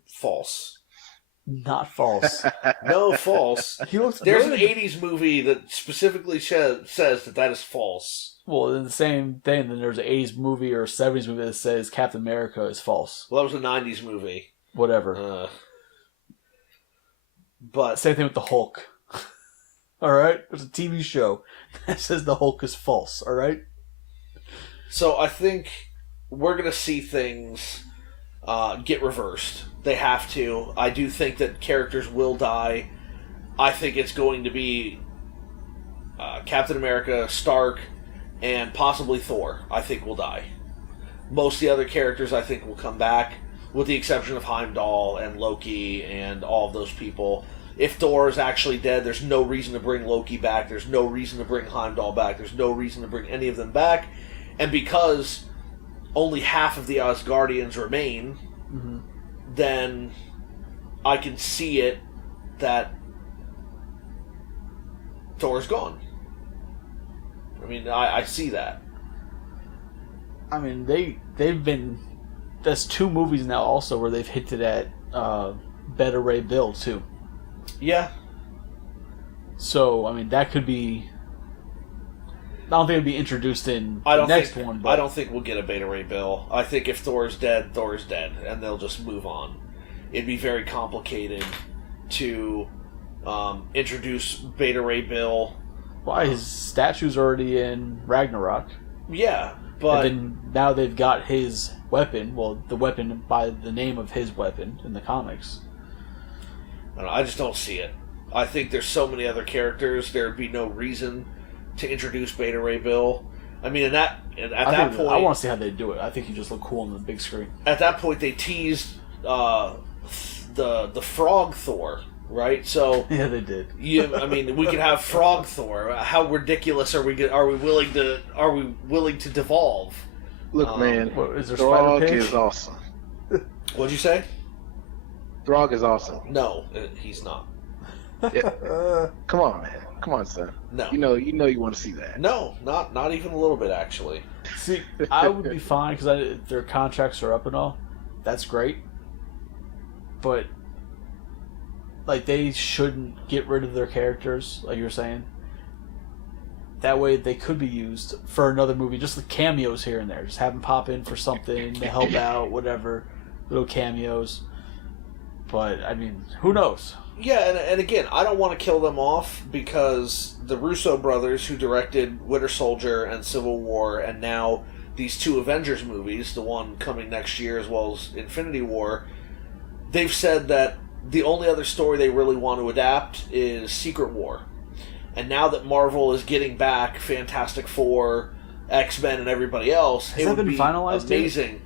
False. Not false. No, false. He looks There's good. an 80s movie that specifically says that is false. Well, in the same thing, then there's an 80s movie or a 70s movie that says Captain America is false. Well, that was a 90s movie. Whatever. But same thing with the Hulk. Alright? There's a TV show that says the Hulk is false. Alright? So I think we're going to see things get reversed. They have to. I do think that characters will die. I think it's going to be Captain America, Stark, and possibly Thor, I think will die. Most of the other characters, I think, will come back, with the exception of Heimdall and Loki and all of those people. If Thor is actually dead, there's no reason to bring Loki back. There's no reason to bring Heimdall back. There's no reason to bring any of them back. And because only half of the Asgardians remain, then I can see it that Thor's gone. I mean, I see that. I mean, they've been... That's 2 movies now also where they've hinted at Beta Ray Bill, too. Yeah. So, I mean, that could be... I don't think it'll be introduced in the next one. But I don't think we'll get a Beta Ray Bill. I think if Thor's dead, Thor's dead, and they'll just move on. It'd be very complicated to introduce Beta Ray Bill. Why? His statue's already in Ragnarok. Yeah, but... And then now they've got his weapon. Well, the weapon by the name of his weapon in the comics. I just don't see it. I think there's so many other characters, there'd be no reason to introduce Beta Ray Bill. I mean, at that point... I want to see how they do it. I think he just look cool on the big screen. At that point, they teased the Frog Thor, right? So yeah, they did. I mean, we could have Frog Thor. How ridiculous are we willing to devolve? Look, man, is there Throg Spider-Pig? is awesome. What'd you say? Throg is awesome. No, he's not. Yeah. Come on, man. Come on, son. No. You know you want to see that. No, not even a little bit, actually. See, I would be fine because their contracts are up and all. That's great. But like they shouldn't get rid of their characters, like you were saying. That way they could be used for another movie, just the cameos here and there. Just have them pop in for something to help out, whatever. Little cameos. But, I mean, who knows? Yeah, and again, I don't want to kill them off because the Russo brothers, who directed Winter Soldier and Civil War, and now these 2 Avengers movies, the one coming next year as well as Infinity War, they've said that the only other story they really want to adapt is Secret War. And now that Marvel is getting back Fantastic Four, X-Men, and everybody else, Has that been finalized amazing. Yet?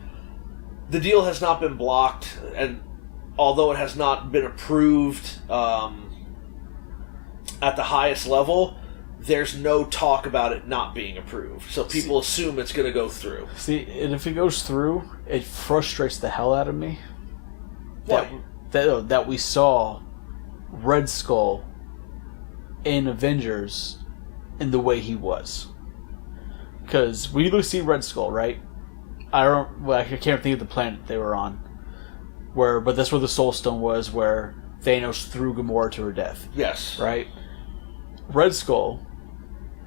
The deal has not been blocked, and although it has not been approved at the highest level, there's no talk about it not being approved. So people assume it's going to go through. See, and if it goes through, it frustrates the hell out of me. Why? That we saw Red Skull in Avengers in the way he was. Because we usually see Red Skull, right? I can't think of the planet they were on. But that's where the Soul Stone was, where Thanos threw Gamora to her death. Yes. Right? Red Skull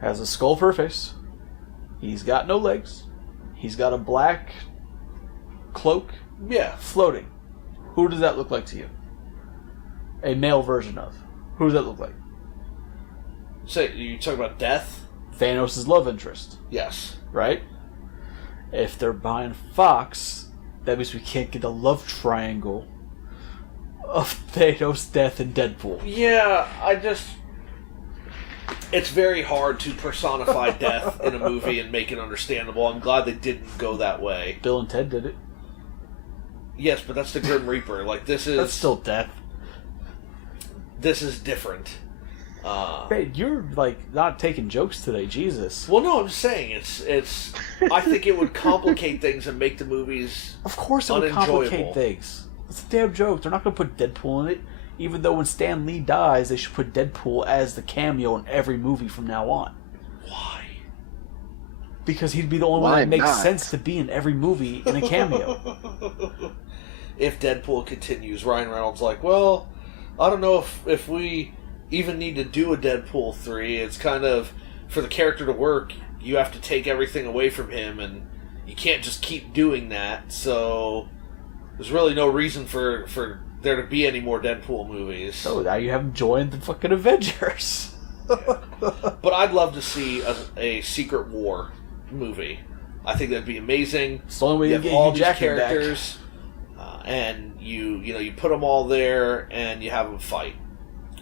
has a skull for a face. He's got no legs. He's got a black cloak. Yeah. Floating. Who does that look like to you? A male version of. Who does that look like? So you talking about Death? Thanos' love interest. Yes. Right? If they're buying Fox, that means we can't get a love triangle of Thanos, Death, and Deadpool. Yeah, it's very hard to personify Death in a movie and make it understandable. I'm glad they didn't go that way. Bill and Ted did it. Yes, but that's the Grim Reaper. Like, this is... That's still Death. This is different. Hey, you're, not taking jokes today, Jesus. Well, no, I'm just saying, it's... I think it would complicate things and make the movies Of course it would complicate things. It's a damn joke. They're not going to put Deadpool in it, even though when Stan Lee dies, they should put Deadpool as the cameo in every movie from now on. Why? Because he'd be the only one that makes sense to be in every movie in a cameo. If Deadpool continues, Ryan Reynolds like, well, I don't know if we even need to do a Deadpool 3. It's kind of, for the character to work, you have to take everything away from him, and you can't just keep doing that, so there's really no reason for there to be any more Deadpool movies. So now you have him join the fucking Avengers. But I'd love to see a Secret War movie. I think that'd be amazing. It's the only way you to have get all Hugh these Jackman characters, and you put them all there, and you have them fight.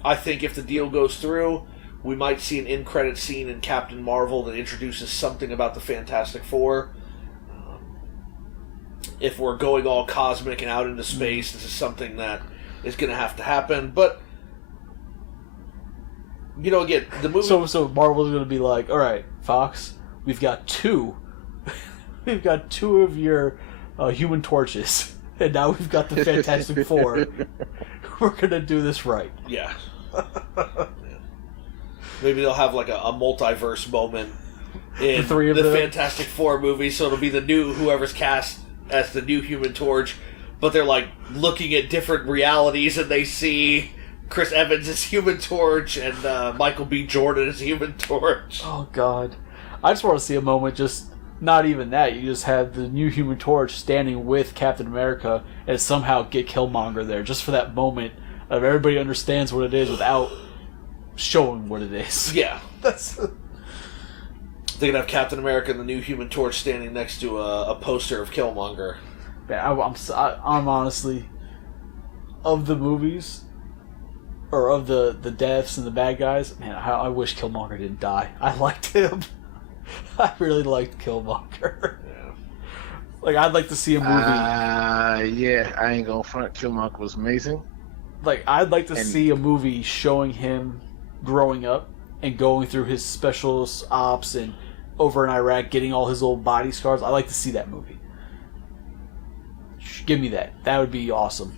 I think if the deal goes through, we might see an in-credit scene in Captain Marvel that introduces something about the Fantastic Four. If we're going all cosmic and out into space, this is something that is going to have to happen. But, again, the movie... So Marvel's going to be like, all right, Fox, we've got two of your Human Torches, and now we've got the Fantastic Four. We're going to do this right. Yeah. Maybe they'll have like a multiverse moment in the Fantastic Four movie, so it'll be the new whoever's cast as the new Human Torch, but they're like looking at different realities and they see Chris Evans as Human Torch and Michael B. Jordan as Human Torch. Oh God, I just want to see a moment. Just not even that. You just have the new Human Torch standing with Captain America and somehow get Killmonger there, just for that moment of everybody understands what it is without showing what it is. Yeah. That's... They're going to have Captain America and the new Human Torch standing next to a poster of Killmonger. Man, I'm honestly, of the movies, or of the deaths and the bad guys, man, I wish Killmonger didn't die. I liked him. I really liked Killmonger. Yeah. Like, I'd like to see a movie. Yeah, I ain't gonna front. Killmonger was amazing. Like, I'd like to see a movie showing him growing up and going through his special ops and over in Iraq getting all his old body scars. I'd like to see that movie. Give me that. That would be awesome.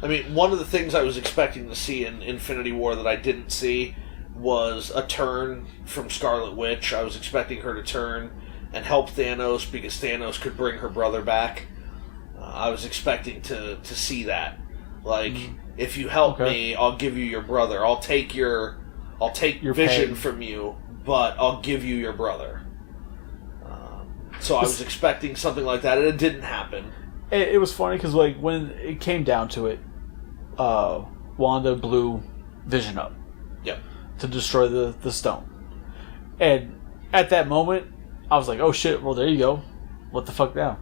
I mean, one of the things I was expecting to see in Infinity War that I didn't see was a turn from Scarlet Witch. I was expecting her to turn and help Thanos because Thanos could bring her brother back. I was expecting to see that. Like, If you help Okay. me, I'll give you your brother. I'll take your Your vision peg. from you, but I'll give you your brother. So I was expecting something like that, and it didn't happen. It was funny because like when it came down to it, Wanda blew Vision up. Yep. To destroy the stone, and at that moment, I was like, "Oh shit! Well, there you go. What the fuck now?"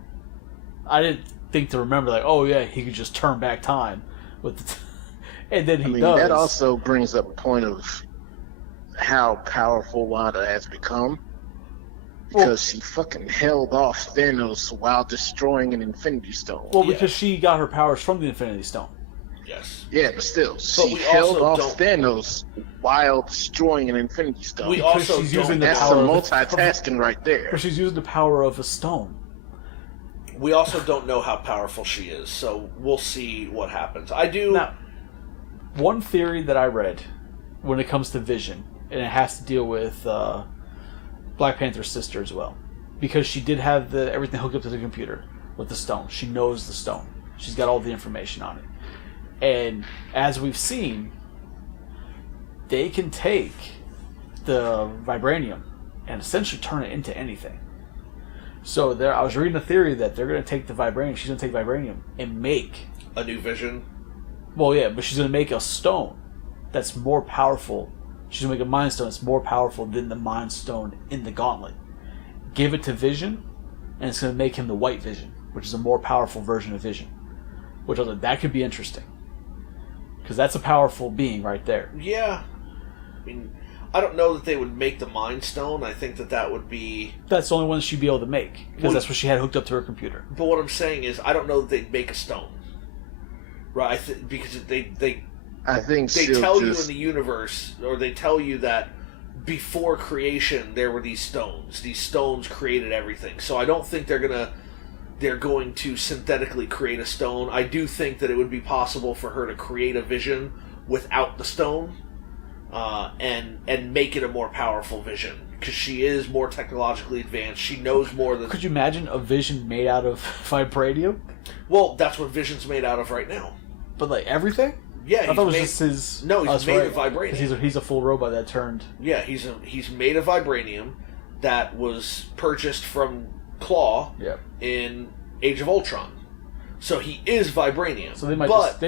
I didn't think to remember like, "Oh yeah, he could just turn back time with the." And then he does. That also brings up a point of how powerful Wanda has become. Because she fucking held off Thanos while destroying an Infinity Stone. Well, because she got her powers from the Infinity Stone. Yes. Yeah, but still, she we held also off Thanos while destroying an Infinity Stone. We Because also she's don't using the That's power some of multitasking right there. Because she's using the power of a stone. We also don't know how powerful she is, so we'll see what happens. I do. Now, one theory that I read when it comes to Vision, and it has to deal with Black Panther's sister as well, because she did have everything hooked up to the computer with the stone. She knows the stone. She's got all the information on it. And as we've seen, they can take the vibranium and essentially turn it into anything. So I was reading a theory that they're going to take the vibranium, she's going to take vibranium and make a new Vision. Well, yeah, but she's going to make a stone that's more powerful. She's going to make a Mind Stone that's more powerful than the Mind Stone in the Gauntlet. Give it to Vision, and it's going to make him the White Vision, which is a more powerful version of Vision. Which I was like, that could be interesting. Because that's a powerful being right there. Yeah. I mean, I don't know that they would make the Mind Stone. I think that would be... That's the only one she'd be able to make. Because that's what she had hooked up to her computer. But what I'm saying is, I don't know that they'd make a stone. Right? Because I think they she'll tell you just... in the universe, or they tell you that before creation there were these stones. These stones created everything. So I don't think they're going to synthetically create a stone. I do think that it would be possible for her to create a Vision without the stone, and make it a more powerful Vision, because she is more technologically advanced. She knows more than... Could you imagine a Vision made out of vibranium? Well, that's what Vision's made out of right now. But like everything? Yeah, I thought it was just his... No, he's made of right. vibranium. He's a full robot that turned... Yeah, he's made of vibranium that was purchased from Claw in Age of Ultron. So he is vibranium. So they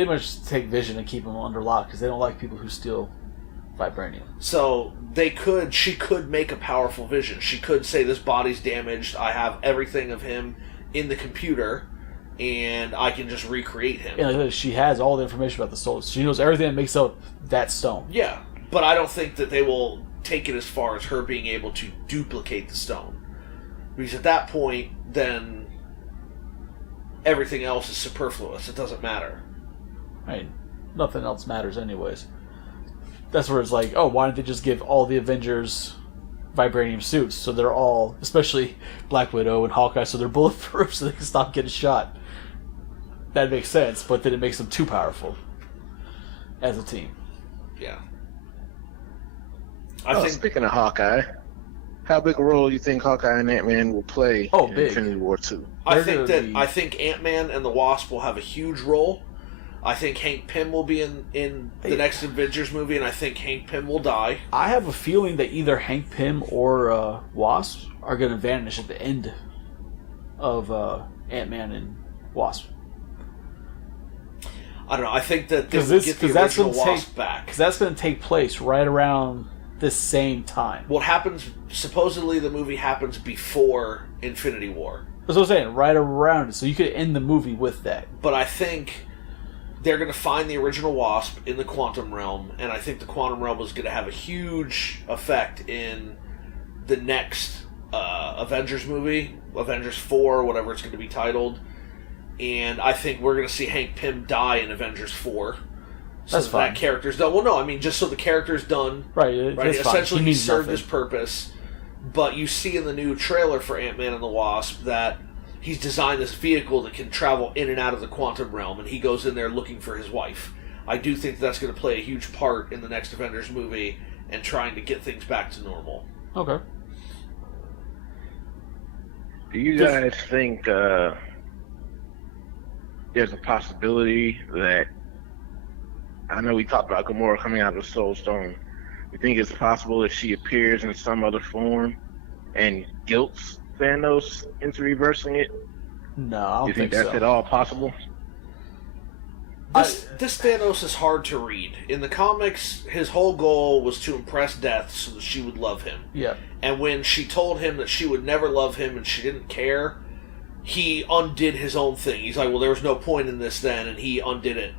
might just take Vision and keep him under lock because they don't like people who steal vibranium. So she could make a powerful Vision. She could say, this body's damaged, I have everything of him in the computer, and I can just recreate him. Yeah, she has all the information about the soul. She knows everything that makes up that stone. Yeah, but I don't think that they will take it as far as her being able to duplicate the stone. Because at that point, then everything else is superfluous. It doesn't matter. I mean, nothing else matters anyways. That's where it's like, oh, why didn't they just give all the Avengers vibranium suits so they're all, especially Black Widow and Hawkeye, so they're bulletproof so they can stop getting shot? That makes sense, but then it makes them too powerful as a team. Yeah. Speaking of Hawkeye, how big a role do you think Hawkeye and Ant-Man will play in big. Infinity War 2? I think Ant-Man and the Wasp will have a huge role. I think Hank Pym will be in the next Avengers movie, and I think Hank Pym will die. I have a feeling that either Hank Pym or Wasp are going to vanish at the end of Ant-Man and Wasp. I don't know. I think that they will get the original Wasp back. Because that's going to take place right around the same time. What happens, supposedly the movie happens before Infinity War. That's what I'm saying, right around it. So you could end the movie with that. But I think they're going to find the original Wasp in the Quantum Realm, and I think the Quantum Realm is going to have a huge effect in the next Avengers movie, Avengers 4, whatever it's going to be titled. And I think we're going to see Hank Pym die in Avengers 4. So that's fine. That character's done. Well, no, I mean, just so the character's done. Right, Essentially, he served nothing. his purpose. But you see in the new trailer for Ant-Man and the Wasp that he's designed this vehicle that can travel in and out of the quantum realm, and he goes in there looking for his wife. I do think that's going to play a huge part in the next Avengers movie and trying to get things back to normal. Okay. Do you guys think there's a possibility that I know we talked about Gamora coming out of the Soul Stone. You think it's possible if she appears in some other form and guilts Thanos into reversing it? No, I don't You think think that's so. at all possible? This Thanos is hard to read. In the comics, his whole goal was to impress Death so that she would love him. Yeah. And when she told him that she would never love him and she didn't care, he undid his own thing. He's like, well, there was no point in this then, and he undid it.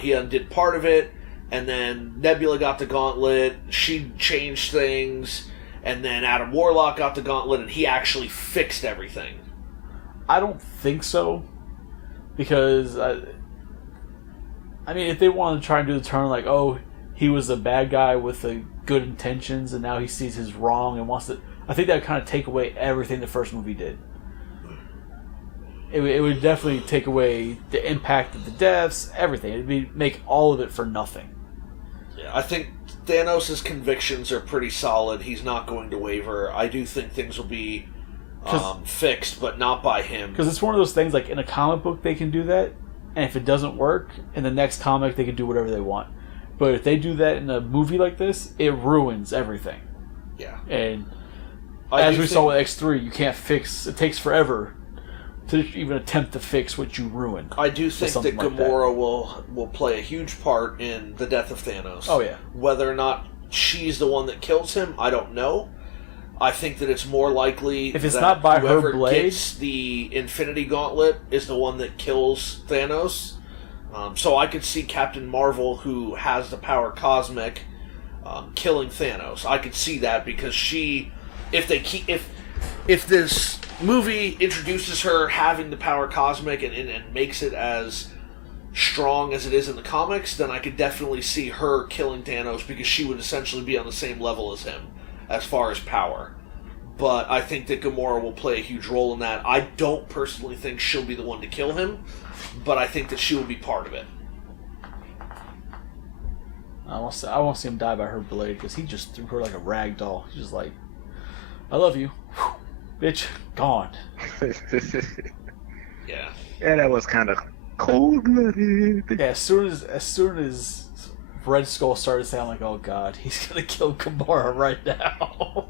He undid part of it, and then Nebula got the gauntlet, she changed things, and then Adam Warlock got the gauntlet, and he actually fixed everything. I don't think so, because I mean, if they wanted to try and do the turn like, oh, he was a bad guy with the good intentions, and now he sees his wrong and wants to, I think that would kind of take away everything the first movie did. It would definitely take away the impact of the deaths, everything. It'd make all of it for nothing. Yeah, I think Thanos' convictions are pretty solid. He's not going to waver. I do think things will be fixed, but not by him. Because it's one of those things, like in a comic book they can do that, and if it doesn't work, in the next comic they can do whatever they want. But if they do that in a movie like this, it ruins everything. Yeah. And as we saw with X3, you can't fix, it takes forever to even attempt to fix what you ruined. I do think that something like Gamora will play a huge part in the death of Thanos. Oh, yeah. Whether or not she's the one that kills him, I don't know. I think that it's more likely if it's that not by her whoever blade, gets the Infinity Gauntlet is the one that kills Thanos. So I could see Captain Marvel, who has the power cosmic, killing Thanos. I could see that because if this movie introduces her having the power cosmic and makes it as strong as it is in the comics, then I could definitely see her killing Thanos because she would essentially be on the same level as him as far as power. But I think that Gamora will play a huge role in that. I don't personally think she'll be the one to kill him, but I think that she will be part of it. I want to see him die by her blade because he just threw her like a rag doll. He's just like, I love you. Whew. Bitch, gone. Yeah. Yeah, that was kind of cold-blooded. Yeah, as soon as Red Skull started saying like, oh god, he's gonna kill Gamora right now.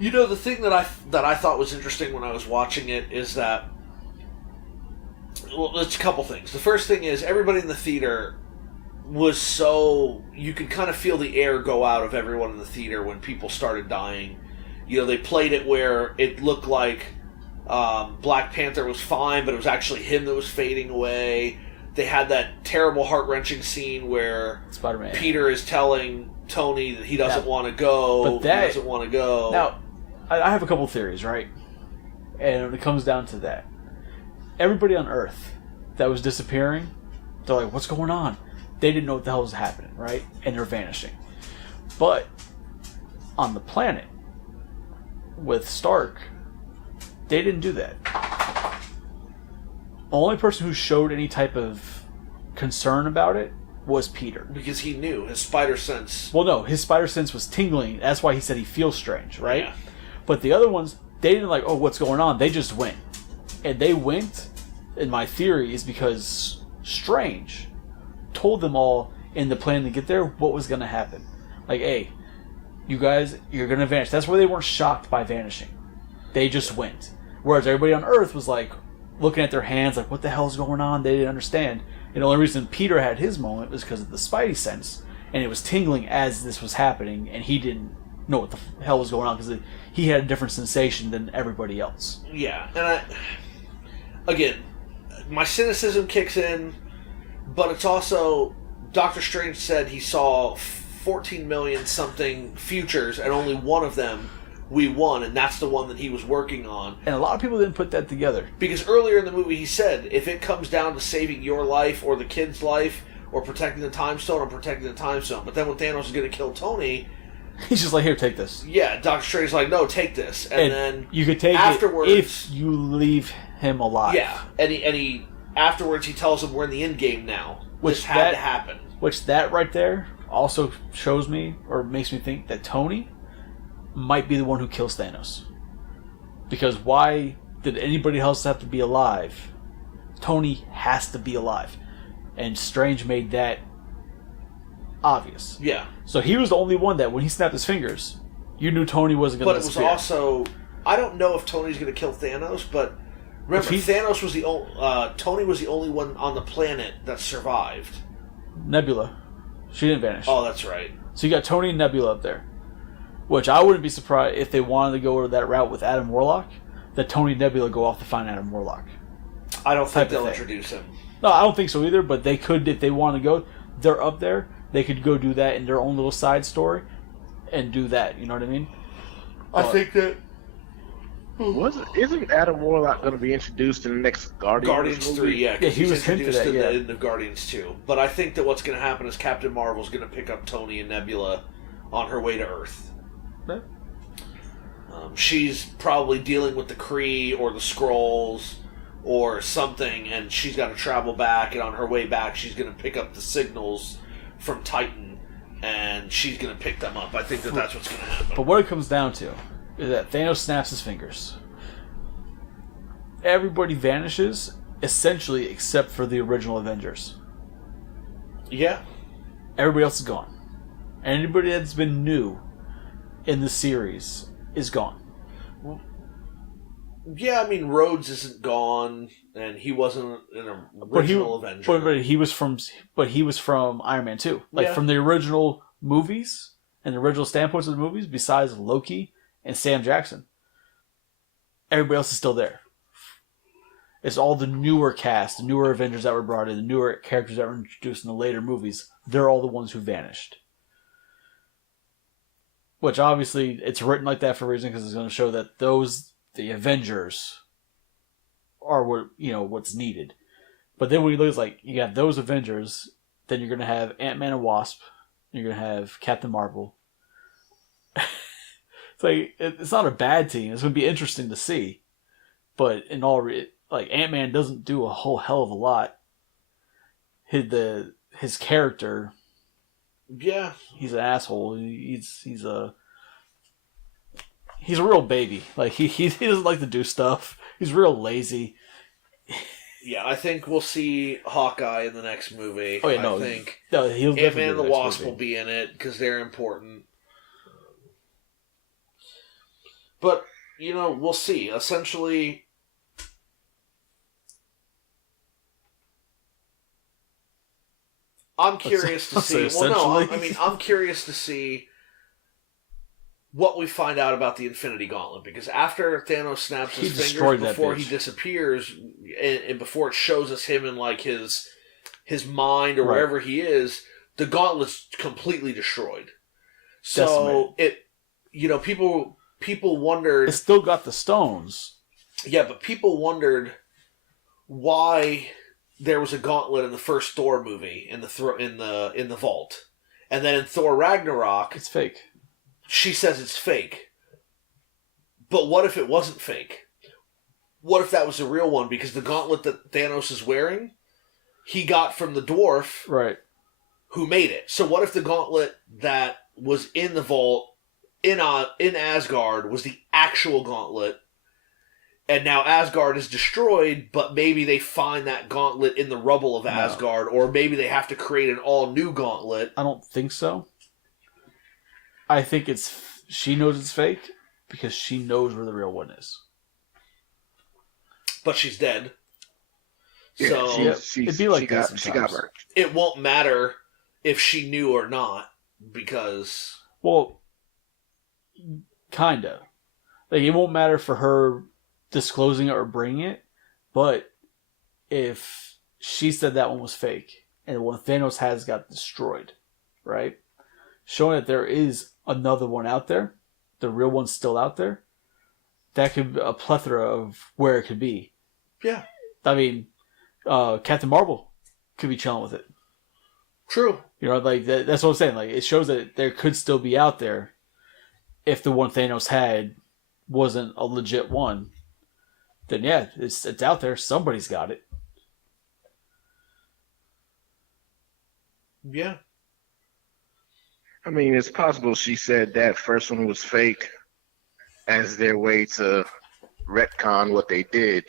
You know, the thing that I thought was interesting when I was watching it is that, well, it's a couple things. The first thing is everybody in the theater was so, you could kind of feel the air go out of everyone in the theater when people started dying. You know, they played it where it looked like Black Panther was fine, but it was actually him that was fading away. They had that terrible heart-wrenching scene where Spider-Man. Peter is telling Tony that he doesn't want to go. But he doesn't want to go. Now, I have a couple theories, right? And when it comes down to that, everybody on Earth that was disappearing, they're like, what's going on? They didn't know what the hell was happening, right? And they're vanishing. But on the planet, with Stark, they didn't do that. The only person who showed any type of concern about it was Peter. Because he knew. His spider sense. Well, no, his spider sense was tingling. That's why he said he feels strange, right? Yeah. But the other ones, they didn't like, oh, what's going on? They just went. And they went, in my theory, is because Strange told them all in the plan to get there what was going to happen. Like, hey, you guys, you're going to vanish. That's why they weren't shocked by vanishing. They just went. Whereas everybody on Earth was like, looking at their hands like, what the hell's going on? They didn't understand. And the only reason Peter had his moment was because of the Spidey sense, and it was tingling as this was happening, and he didn't know what the hell was going on because he had a different sensation than everybody else. Yeah, and again, my cynicism kicks in, but it's also, Doctor Strange said he saw 14 million something futures, and only one of them we won, and that's the one that he was working on. And a lot of people didn't put that together. Because earlier in the movie he said, if it comes down to saving your life or the kid's life or protecting the Time Stone, I'm protecting the Time Stone. But then when Thanos is going to kill Tony, he's just like, here, take this. Yeah, Doctor Strange's like, no, take this. And then you could take afterwards, it if you leave him alive. Yeah, and he afterwards he tells him we're in the end game now. This had to happen. Which that right there also shows me, or makes me think, that Tony might be the one who kills Thanos. Because why did anybody else have to be alive? Tony has to be alive. And Strange made that obvious. Yeah. So he was the only one that, when he snapped his fingers, you knew Tony wasn't going to But it was disappear. also... I don't know if Tony's going to kill Thanos, but remember, Thanos was the only... Tony was the only one on the planet that survived. Nebula. She didn't vanish. Oh, that's right. So you got Tony and Nebula up there. Which I wouldn't be surprised if they wanted to go that route with Adam Warlock, that Tony and Nebula go off to find Adam Warlock. I don't think Type of they'll thing. introduce him. No, I don't think so either, but they could, if they want to go, they're up there, they could go do that in their own little side story and do that, you know what I mean? I think that... Isn't Adam Warlock going to be introduced in the next Guardians movie? 3, yeah. Yeah, he he's was hinted introduced at, in yeah. the end of Guardians 2. But I think that what's going to happen is Captain Marvel's going to pick up Tony and Nebula on her way to Earth. Yeah. She's probably dealing with the Kree or the Skrulls or something, and she's got to travel back, and on her way back she's going to pick up the signals from Titan, and she's going to pick them up. I think that that's what's going to happen. But what it comes down to is that Thanos snaps his fingers. Everybody vanishes, essentially, except for the original Avengers. Yeah. Everybody else is gone. Anybody that's been new in the series is gone. Yeah, I mean, Rhodes isn't gone, and he wasn't an original Avenger. But he was from Iron Man 2. Like, Yeah. from the original movies and the original standpoints of the movies, besides Loki and Sam Jackson, everybody else is still there. It's all the newer cast, the newer Avengers that were brought in, the newer characters that were introduced in the later movies. They're all the ones who vanished. Which, obviously, it's written like that for a reason, because it's going to show that the Avengers are what's needed. But then when you look, it's like, you got those Avengers, then you're going to have Ant-Man and Wasp, you're going to have Captain Marvel. It's like, it's not a bad team. It's going to be interesting to see. But in all, like, Ant-Man doesn't do a whole hell of a lot. His character, Yeah. he's an asshole. He's a real baby. Like, he doesn't like to do stuff. He's real lazy. Yeah, I think we'll see Hawkeye in the next movie. Oh yeah, no, I think he'll definitely Ant-Man be and the next Wasp movie. will be in it because they're important. But, we'll see. Essentially, I'm curious to see... Say Well, no, essentially. I'm curious to see what we find out about the Infinity Gauntlet, because after Thanos snaps He his destroyed fingers that before bitch. he disappears, and before it shows us him in like his mind or Right. wherever he is, the gauntlet's completely destroyed. So people wondered. It's still got the stones. Yeah, but people wondered why there was a gauntlet in the first Thor movie in the vault, and then in Thor Ragnarok, It's fake. she says it's fake. But what if it wasn't fake? What if that was the real one? Because the gauntlet that Thanos is wearing, he got from the dwarf Right. who made it. So what if the gauntlet that was in the vault in Asgard was the actual gauntlet, and now Asgard is destroyed, but maybe they find that gauntlet in the rubble of Asgard, or maybe they have to create an all-new gauntlet. I don't think so. I think she knows it's fake because she knows where the real one is. But she's dead. Yeah, So it'd be like that she got sometimes. murked. it won't matter if she knew or not, because... Well, kinda. Like, it won't matter for her disclosing it or bringing it, but if she said that one was fake, and the one Thanos has got destroyed, right? Showing that there is another one out there, the real one's still out there, that could be a plethora of where it could be. Yeah. I mean, Captain Marvel could be chilling with it. True. Like, that's what I'm saying. Like, it shows that there could still be out there if the one Thanos had wasn't a legit one. Then yeah, it's out there. Somebody's got it. Yeah. I mean, it's possible she said that first one was fake as their way to retcon what they did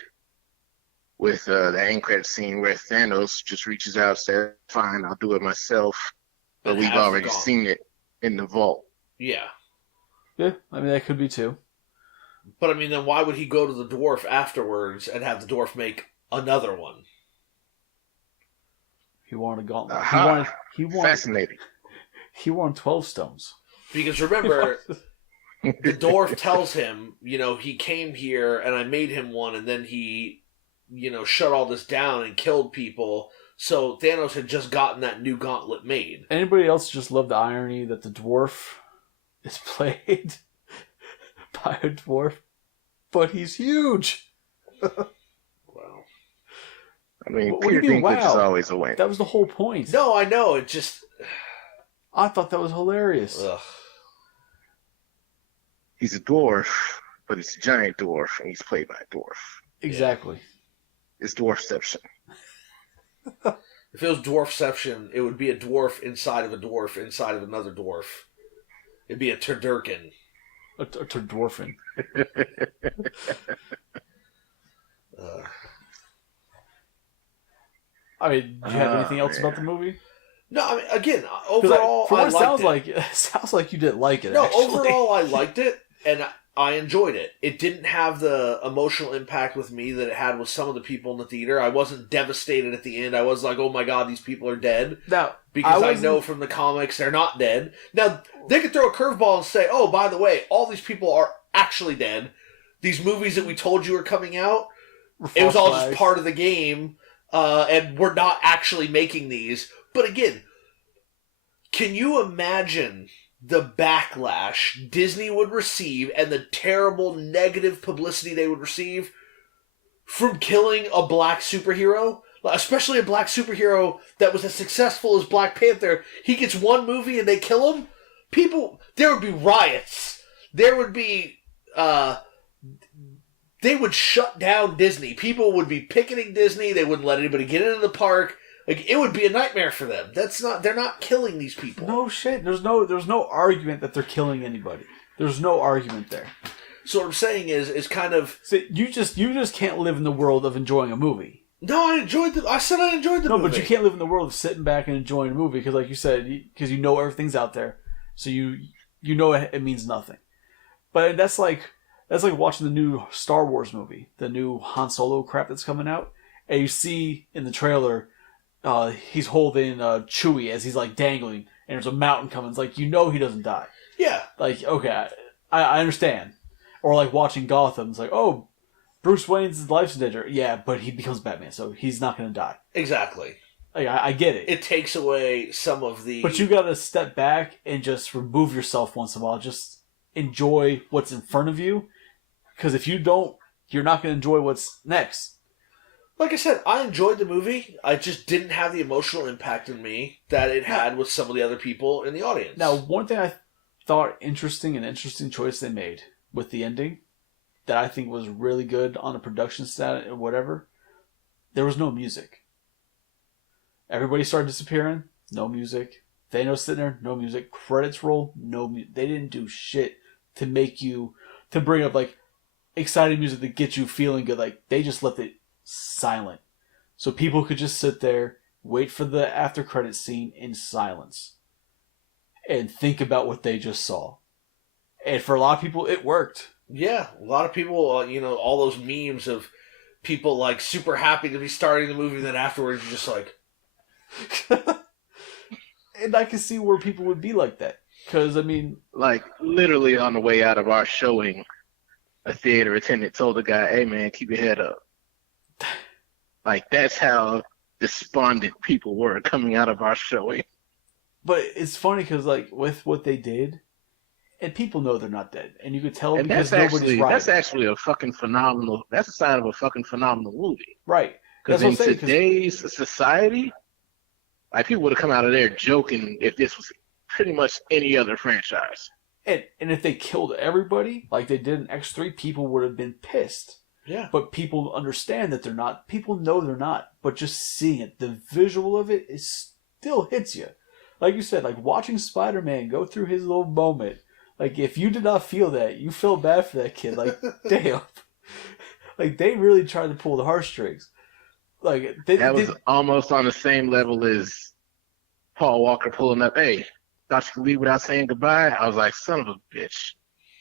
with the end credit scene where Thanos just reaches out and says, "Fine, I'll do it myself," but And we've has the already gauntlet. seen it in the vault. Yeah. Yeah, I mean that could be too. But I mean, then why would he go to the dwarf afterwards and have the dwarf make another one? He wanted a gauntlet. Aha. He wanted Fascinating. he wanted 12 stones. Because remember, the dwarf tells him, he came here and I made him one, and then he, shut all this down and killed people. So Thanos had just gotten that new gauntlet made. Anybody else just love the irony that the dwarf is played by a dwarf, but he's huge. Wow. I mean, What do you Peter mean, Dinklage is wow? always a win. That was the whole point. No, I know. It just. I thought that was hilarious. Ugh. He's a dwarf, but he's a giant dwarf, and he's played by a dwarf. Exactly. It's dwarfception. If it was dwarfception, it would be a dwarf inside of a dwarf inside of another dwarf. It'd be a Turdurkin. A dwarfing. I mean, do you have anything else about the movie? No, I mean, again, overall, for what I it liked sounds it. like, it sounds like you didn't like it. No, actually. overall, I liked it, and I enjoyed it. It didn't have the emotional impact with me that it had with some of the people in the theater. I wasn't devastated at the end. I was like, oh my god, these people are dead. Now, Because I know from the comics they're not dead. Now, they could throw a curveball and say, oh, by the way, all these people are actually dead. These movies that we told you are coming out, it was all just part of the game, and we're not actually making these. But again, can you imagine the backlash Disney would receive and the terrible negative publicity they would receive from killing a black superhero? Especially a black superhero that was as successful as Black Panther. He gets one movie and they kill him? There would be riots. There would be, they would shut down Disney. People would be picketing Disney. They wouldn't let anybody get into the park. Like, it would be a nightmare for them. They're not killing these people. No shit. There's no argument that they're killing anybody. There's no argument there. So what I'm saying is kind of... So you just can't live in the world of enjoying a movie. No, I said I enjoyed the movie. No, but you can't live in the world of sitting back and enjoying a movie because, like you said, because you know everything's out there, so you know it means nothing. But that's like watching the new Star Wars movie, the new Han Solo crap that's coming out, and you see in the trailer, he's holding Chewie as he's like dangling, and there's a mountain coming. It's like, he doesn't die. Yeah. Like, okay, I understand. Or like watching Gotham, it's like, oh, Bruce Wayne's life's in danger. Yeah, but he becomes Batman, so he's not going to die. Exactly. Like, I get it. It takes away some of the... But you got to step back and just remove yourself once in a while. Just enjoy what's in front of you. Because if you don't, you're not going to enjoy what's next. Like I said, I enjoyed the movie. I just didn't have the emotional impact in me that it had with some of the other people in the audience. Now, one thing I thought interesting choice they made with the ending that I think was really good on a production stat or whatever, there was no music. Everybody started disappearing, no music. Thanos sitting there, no music. Credits roll, no music. They didn't do shit to bring up like exciting music that gets you feeling good. Like, they just left it silent. So people could just sit there, wait for the after credits scene in silence, and think about what they just saw. And for a lot of people, it worked. Yeah, a lot of people, all those memes of people like super happy to be starting the movie, and then afterwards you're just like... And I can see where people would be like that. Because, I mean... Like, literally on the way out of our showing, a theater attendant told the guy, hey man, keep your head up. Like, that's how despondent people were coming out of our showing. But it's funny because, like, with what they did... And people know they're not dead, and you could tell and because that's actually a fucking phenomenal. That's a sign of a fucking phenomenal movie, right? Because in today's society, like, people would have come out of there joking if this was pretty much any other franchise. And if they killed everybody like they did in X3, people would have been pissed. Yeah. But people understand that they're not. People know they're not. But just seeing it, the visual of it, still hits you. Like you said, like watching Spider-Man go through his little moment. Like, if you did not feel that, you feel bad for that kid. Like, damn. Like, they really tried to pull the heartstrings. Like That was almost on the same level as Paul Walker pulling up. Hey, thought you could leave without saying goodbye. I was like, son of a bitch.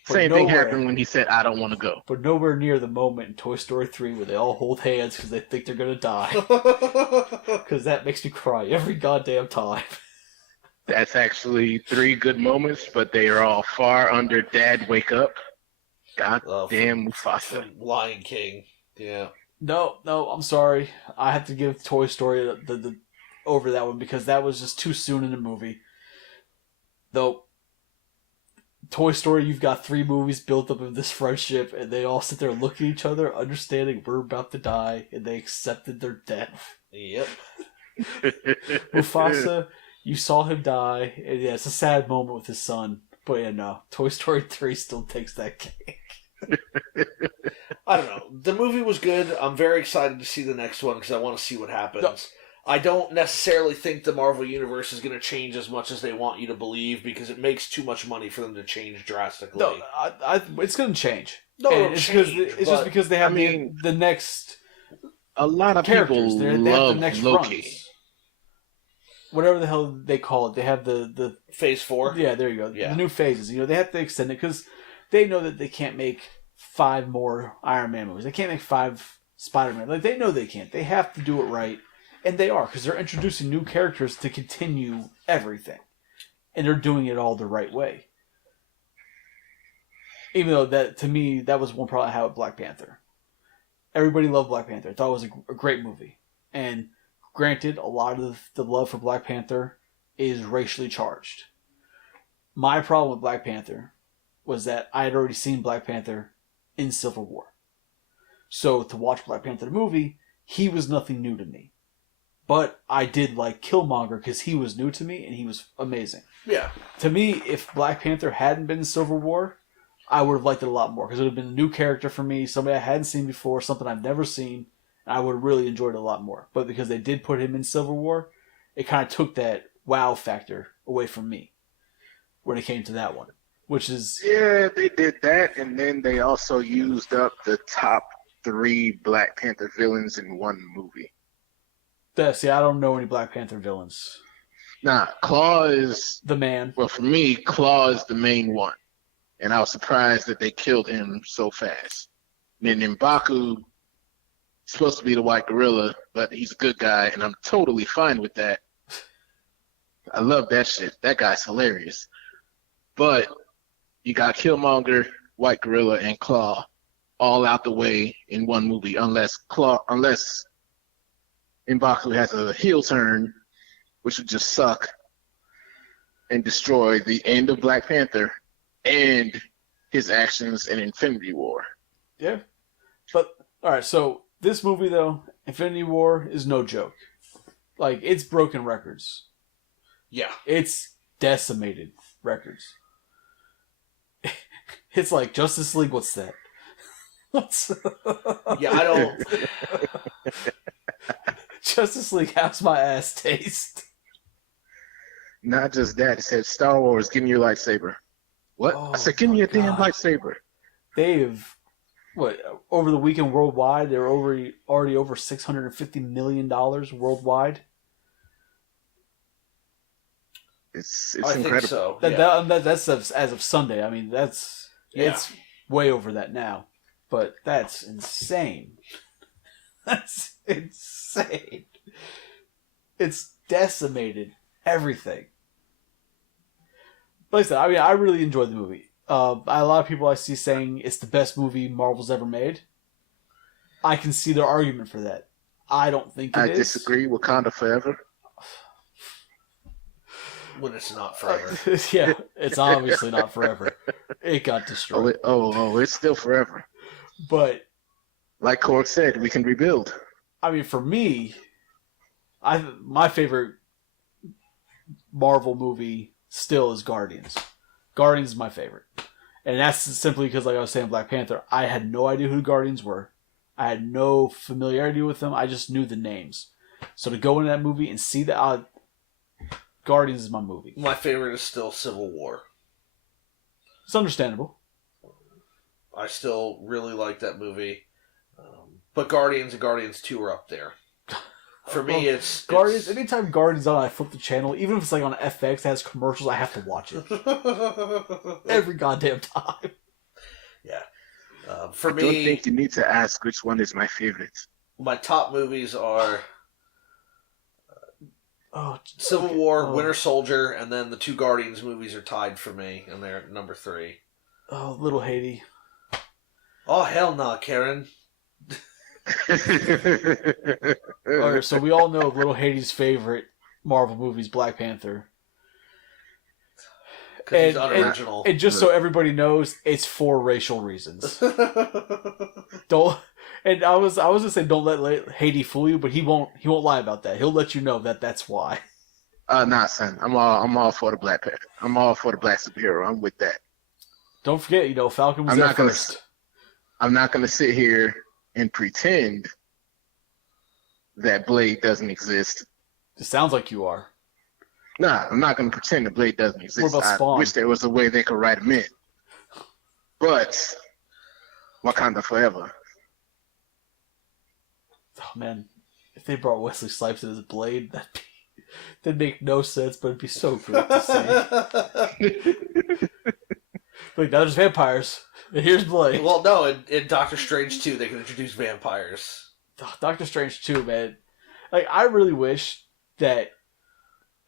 But Same thing nowhere. happened when he said, I don't want to go. but nowhere near the moment in Toy Story 3 where they all hold hands because they think they're gonna die. Because that makes me cry every goddamn time. That's actually 3 good moments, but they are all far under Dad Wake Up. God damn Mufasa. From Lion King. Yeah. No, I'm sorry. I have to give Toy Story the over that one because that was just too soon in the movie. Though, Toy Story, you've got 3 movies built up of this friendship, and they all sit there looking at each other, understanding we're about to die, and they accepted their death. Yep. Mufasa, you saw him die, and yeah, it's a sad moment with his son. But yeah, no, Toy Story 3 still takes that cake. I don't know. The movie was good. I'm very excited to see the next one because I want to see what happens. No. I don't necessarily think the Marvel Universe is going to change as much as they want you to believe because it makes too much money for them to change drastically. No, it's going to change. No, And it'll it's change, it's just but, because they have I mean, the next A lot of characters. people They have love the next Loki. runs. Whatever the hell they call it. They have the Phase 4? yeah, there you go. Yeah. The new phases. They have to extend it because they know that they can't make 5 more Iron Man movies. They can't make 5 Spider-Man. Like, they know they can't. They have to do it right. And they are, because they're introducing new characters to continue everything. And they're doing it all the right way. Even though, that to me, that was one problem I had with Black Panther. Everybody loved Black Panther. I thought it was a great movie. And granted, a lot of the love for Black Panther is racially charged. My problem with Black Panther was that I had already seen Black Panther in Civil War. So to watch Black Panther the movie, he was nothing new to me. But I did like Killmonger because he was new to me and he was amazing. Yeah. To me, if Black Panther hadn't been in Civil War, I would have liked it a lot more because it would have been a new character for me, somebody I hadn't seen before, something I've never seen, and I would have really enjoyed it a lot more. But because they did put him in Civil War, it kind of took that wow factor away from me when it came to that one, which is... Yeah, they did that, and then they also used up the top 3 Black Panther villains in one movie. See, I don't know any Black Panther villains. Nah, Claw is... The man. Well, for me, Claw is the main one. And I was surprised that they killed him so fast. And then M'Baku is supposed to be the white gorilla, but he's a good guy, and I'm totally fine with that. I love that shit. That guy's hilarious. But you got Killmonger, White Gorilla, and Claw all out the way in one movie, unless M'Baku has a heel turn, which would just suck and destroy the end of Black Panther and his actions in Infinity War. Yeah. But, alright, so this movie, though, Infinity War, is no joke. Like, it's broken records. Yeah. It's decimated records. It's like Justice League, what's that? Yeah, I don't... Justice League, how's my ass taste? Not just that, it said Star Wars, give me your lightsaber. What? Oh, I said, give me your damn God. lightsaber. They've, over the weekend worldwide, they're already over $650 million worldwide. It's I incredible. think so. Yeah. That's as of Sunday. I mean, it's way over that now. But that's insane. That's insane. It's decimated everything. Like I said, I mean, I really enjoyed the movie. A lot of people I see saying it's the best movie Marvel's ever made. I can see their argument for that. I don't think it is. I disagree. Wakanda forever. When it's not forever. Yeah, it's obviously not forever. It got destroyed. It's still forever. But like Korg said, we can rebuild. I mean, for me, my favorite Marvel movie still is Guardians. Guardians is my favorite. And that's simply because, like I was saying, Black Panther, I had no idea who the Guardians were. I had no familiarity with them. I just knew the names. So to go into that movie and see the Guardians is my movie. My favorite is still Civil War. It's understandable. I still really like that movie. But Guardians and Guardians 2 are up there. For me, it's Guardians. Anytime Guardians on, I flip the channel. Even if it's like on FX, it has commercials. I have to watch it every goddamn time. Yeah. For I me, don't think you need to ask which one is my favorite. my top movies are Oh, Civil War, Winter Soldier, and then the two Guardians movies are tied for me, and they're at number 3. oh, LiL Haiti. Oh, hell no, Karen. Alright, so we all know LiL Haiti's favorite Marvel movie is Black Panther. Because he's unoriginal. And just so everybody knows, it's for racial reasons. Don't. And I was gonna say don't let Haiti fool you, but he won't lie about that. He'll let you know that that's why. Nah, son. I'm all for the Black Panther. I'm all for the Black superhero. I'm with that. Don't forget, Falcon was there first. I'm not gonna sit here and pretend that Blade doesn't exist. It sounds like you are. Nah, I'm not gonna pretend that Blade doesn't exist. What about Spawn? I wish there was a way they could write him in. But Wakanda forever. Oh man, if they brought Wesley Snipes in as Blade, that'd make no sense, but it'd be so great to see. Like, now there's vampires. And here's Blade. Well, no, in Doctor Strange 2, they can introduce vampires. Doctor Strange 2, man. Like, I really wish that,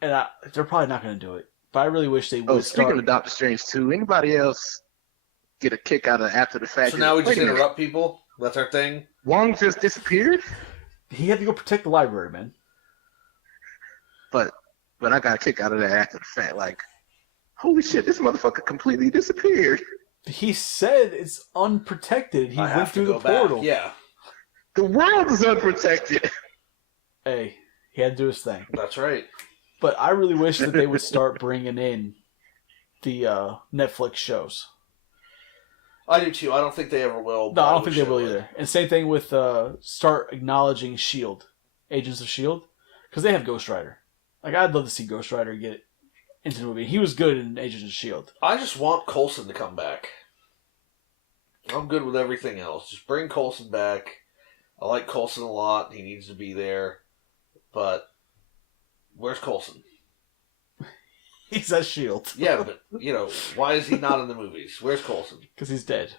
and they're probably not going to do it, but I really wish they would Speaking of Doctor Strange 2, anybody else get a kick out of after the fact? So now we just interrupt people? That's our thing? Wong just disappeared? He had to go protect the library, man. But I got a kick out of that after the fact. Like, holy shit, this motherfucker completely disappeared. He said it's unprotected. He went through the portal. Back. Yeah. The world is unprotected. Hey, he had to do his thing. That's right. But I really wish that they would start bringing in the Netflix shows. I do too. I don't think they ever will. No, I don't think they will either. And same thing with start acknowledging S.H.I.E.L.D., Agents of S.H.I.E.L.D., because they have Ghost Rider. Like, I'd love to see Ghost Rider get into the movie. He was good in Agents of S.H.I.E.L.D. I just want Coulson to come back. I'm good with everything else. Just bring Coulson back. I like Coulson a lot. He needs to be there. But where's Coulson? He's at S.H.I.E.L.D. Yeah, but, why is he not in the movies? Where's Coulson? Because he's dead.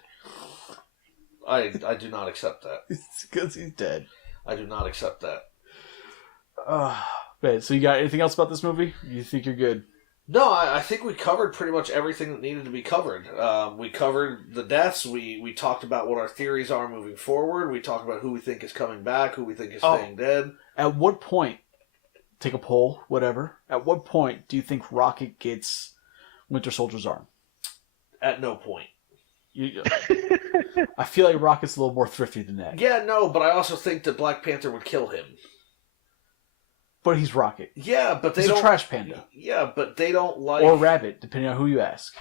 I do not accept that. Because he's dead. I do not accept that. Man, so you got anything else about this movie? You think you're good? No, I think we covered pretty much everything that needed to be covered. We covered the deaths. We talked about what our theories are moving forward. We talked about who we think is coming back, who we think is staying dead. At what point, take a poll, whatever, at what point do you think Rocket gets Winter Soldier's arm? At no point. I feel like Rocket's a little more thrifty than that. Yeah, no, but I also think that Black Panther would kill him. But he's Rocket. Yeah, but he's a trash panda. Yeah, but they don't like... Or Rabbit, depending on who you ask.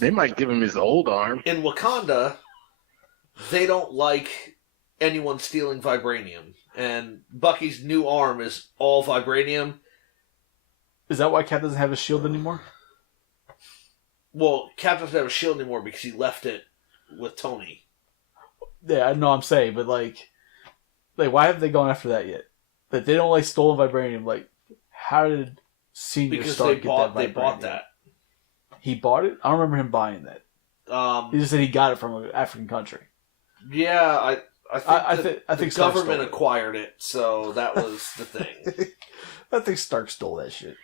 They might give him his old arm. In Wakanda, they don't like anyone stealing vibranium. And Bucky's new arm is all vibranium. Is that why Cap doesn't have a shield anymore? Well, Cap doesn't have a shield anymore because he left it with Tony. Yeah, I know I'm saying, but like why haven't they gone after that yet? That they don't like stolen vibranium. Like, how did Senior Stark get that vibranium? They bought that. He bought it? I don't remember him buying that. He just said he got it from an African country. Yeah, I think the government Stark acquired it, so that was the thing. I think Stark stole that shit.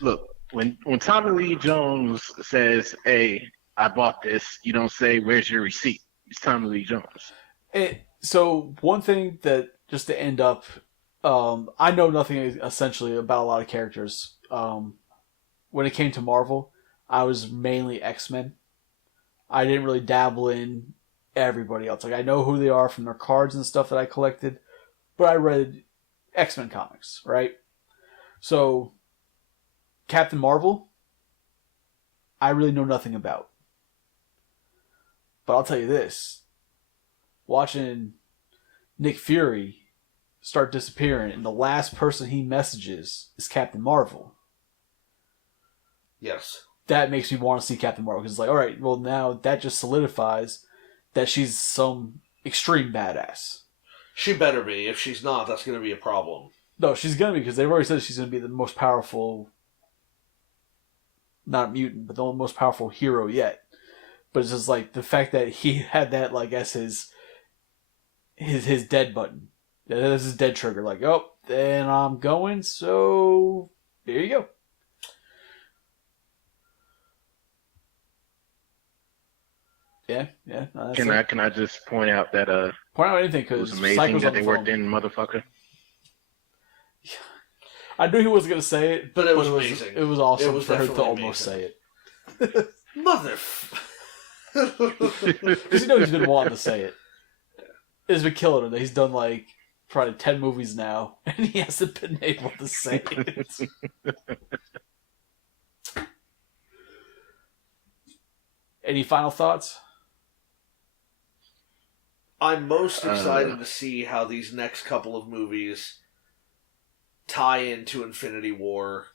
Look, when Tommy Lee Jones says, "Hey, I bought this," you don't say, "Where's your receipt?" It's Tommy Lee Jones. So one thing that, just to end up, I know nothing essentially about a lot of characters. When it came to Marvel, I was mainly X-Men. I didn't really dabble in everybody else. Like, I know who they are from their cards and stuff that I collected, but I read X-Men comics, right? So, Captain Marvel, I really know nothing about. But I'll tell you this. Watching Nick Fury start disappearing, and the last person he messages is Captain Marvel. Yes. That makes me want to see Captain Marvel, because it's like, alright, well now that just solidifies that she's some extreme badass. She better be. If she's not, that's going to be a problem. No, she's gonna be, because they've already said she's gonna be the most powerful, not mutant, but the most powerful hero yet. But it's just like the fact that he had that like as his dead button. That's his dead trigger. Like, oh, then I'm going. So there you go. Yeah. No, that's Can I just point out that point out anything, it because was amazing that they worked in motherfucker. I knew he wasn't going to say it, But it was amazing. It was awesome It was for her to definitely almost amazing. say it. Mother. Because you know he's been wanting to say it. It's been killing him that he's done like probably 10 movies now, and he hasn't been able to say it. Any final thoughts? I'm most excited to see how these next couple of movies tie into Infinity War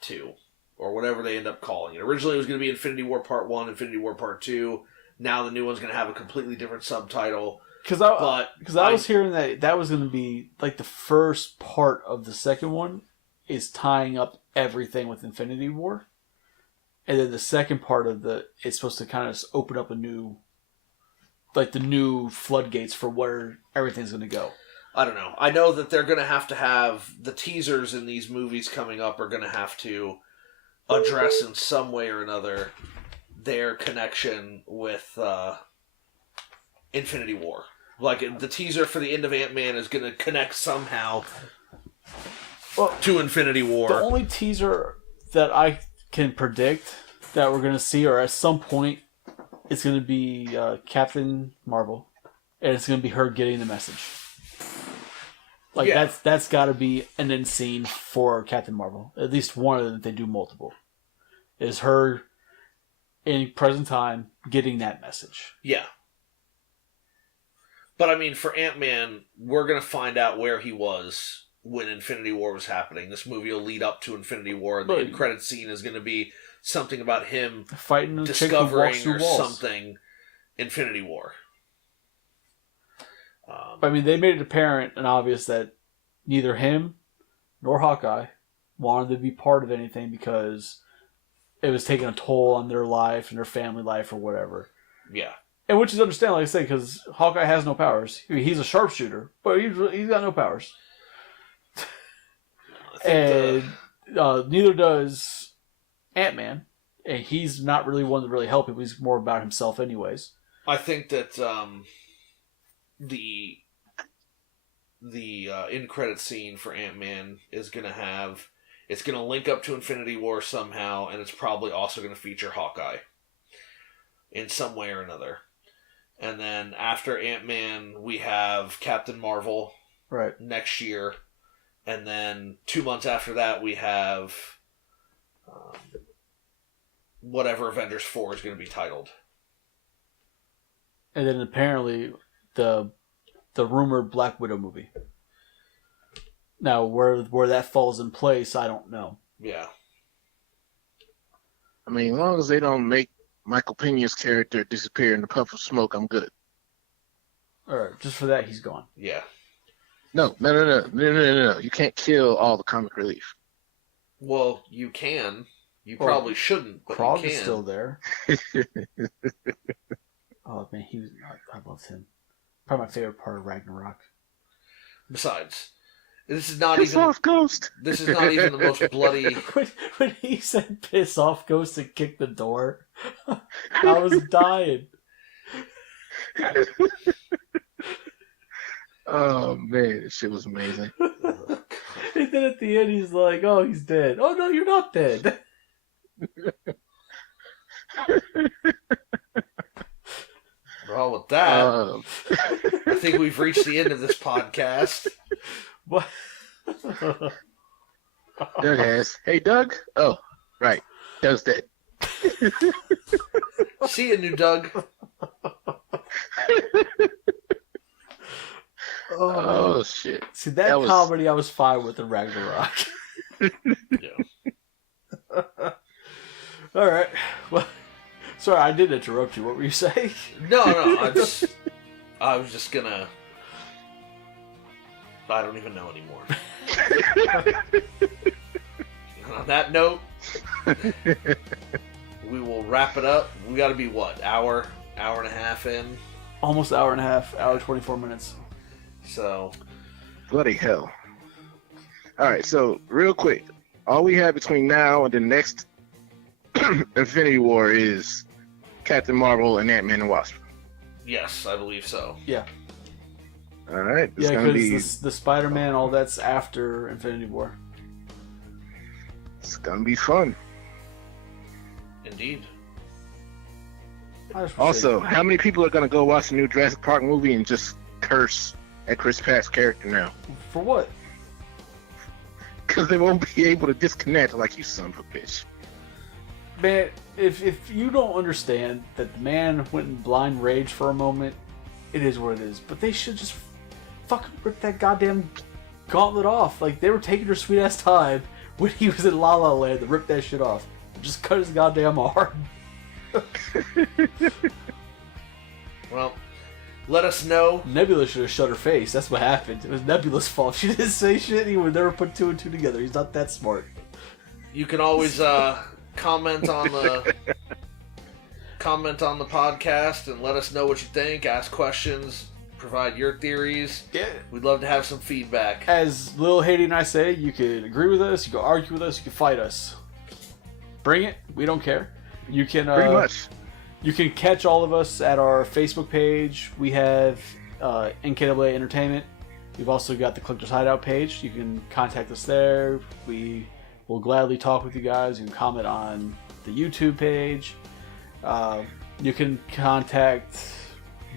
2, or whatever they end up calling it. Originally it was going to be Infinity War Part 1, Infinity War Part 2. Now the new one's going to have a completely different subtitle. Because I was hearing that was going to be like the first part of the second one is tying up everything with Infinity War. And then the second part of it's supposed to kind of open up a new, like the new floodgates for where everything's going to go. I don't know. I know that they're going to have the teasers in these movies coming up are going to have to address in some way or another their connection with Infinity War. Like, the teaser for the end of Ant-Man is going to connect somehow to Infinity War. The only teaser that I can predict that we're going to see, or at some point, it's going to be Captain Marvel, and it's going to be her getting the message. Like, yeah. that's got to be an end scene for Captain Marvel. At least one of them, if they do multiple. Is her, in present time, getting that message. Yeah. But, I mean, for Ant-Man, we're going to find out where he was when Infinity War was happening. This movie will lead up to Infinity War, and the end credit scene is going to be something about him fighting a discovering chick who or walks through walls. something Infinity War. I mean, they made it apparent and obvious that neither him nor Hawkeye wanted to be part of anything because it was taking a toll on their life and their family life or whatever. Yeah. And which is understandable, like I say, because Hawkeye has no powers. He's a sharpshooter, but he's got no powers. And neither does Ant-Man. And he's not really one to really help him. He's more about himself anyways. I think that the end credit scene for Ant-Man is going to have... It's going to link up to Infinity War somehow, and it's probably also going to feature Hawkeye in some way or another. And then after Ant-Man, we have Captain Marvel next year. And then 2 months after that, we have whatever Avengers 4 is going to be titled. And then apparently the rumored Black Widow movie. Now, where that falls in place, I don't know. Yeah. I mean, as long as they don't make Michael Pena's character disappear in a puff of smoke, I'm good. Alright, just for that, he's gone. Yeah. No. You can't kill all the comic relief. Well, you can. You probably shouldn't, but Krog you is can. still there. Oh, man, I loved him. Probably my favorite part of Ragnarok. Besides, this is not Piss even... off, Ghost! This is not even the most bloody... When he said piss off Ghost and kick the door, I was dying. Oh, man, this shit was amazing. And then at the end, he's like, oh, he's dead. Oh, no, you're not dead. Well, with that, I think we've reached the end of this podcast. What? Doug has. Hey, Doug? Oh, right. Doug's dead. See you, new Doug. Oh, shit. See, that was... comedy I was fine with in Ragnarok. Yeah. All right. Well, sorry, I did interrupt you. What were you saying? No, I was just gonna I don't even know anymore. And on that note, we will wrap it up. We got to be what, hour and a half in? Almost hour and a half, hour 24 minutes. So, bloody hell. All right, so real quick, all we have between now and the next Infinity War is Captain Marvel and Ant-Man and Wasp. yes, I believe so. Yeah. All right, it's Yeah, gonna be because the Spider-Man, all that's after Infinity War. it's gonna be fun. Indeed. I just wish Also, how many people are gonna go watch the new Jurassic Park movie and just curse at Chris Pratt's character now? for what? Because they won't be able to disconnect like you son of a bitch. Man, if you don't understand that the man went in blind rage for a moment, it is what it is. But they should just fucking rip that goddamn gauntlet off. Like, they were taking their sweet ass time when he was in La La Land to rip that shit off. Just cut his goddamn arm. Well, let us know. Nebula should have shut her face. That's what happened. It was Nebula's fault. She didn't say shit. He would never put two and two together. He's not that smart. You can always comment on the podcast and let us know what you think. Ask questions. Provide your theories. Yeah. We'd love to have some feedback. As Lil Haiti and I say, you can agree with us, you can argue with us, you can fight us. Bring it. We don't care. You can Pretty much. You can catch all of us at our Facebook page. We have NKAA Entertainment. We've also got the Collector's Hideout page. You can contact us there. We will gladly talk with you guys. You can comment on the YouTube page. You can contact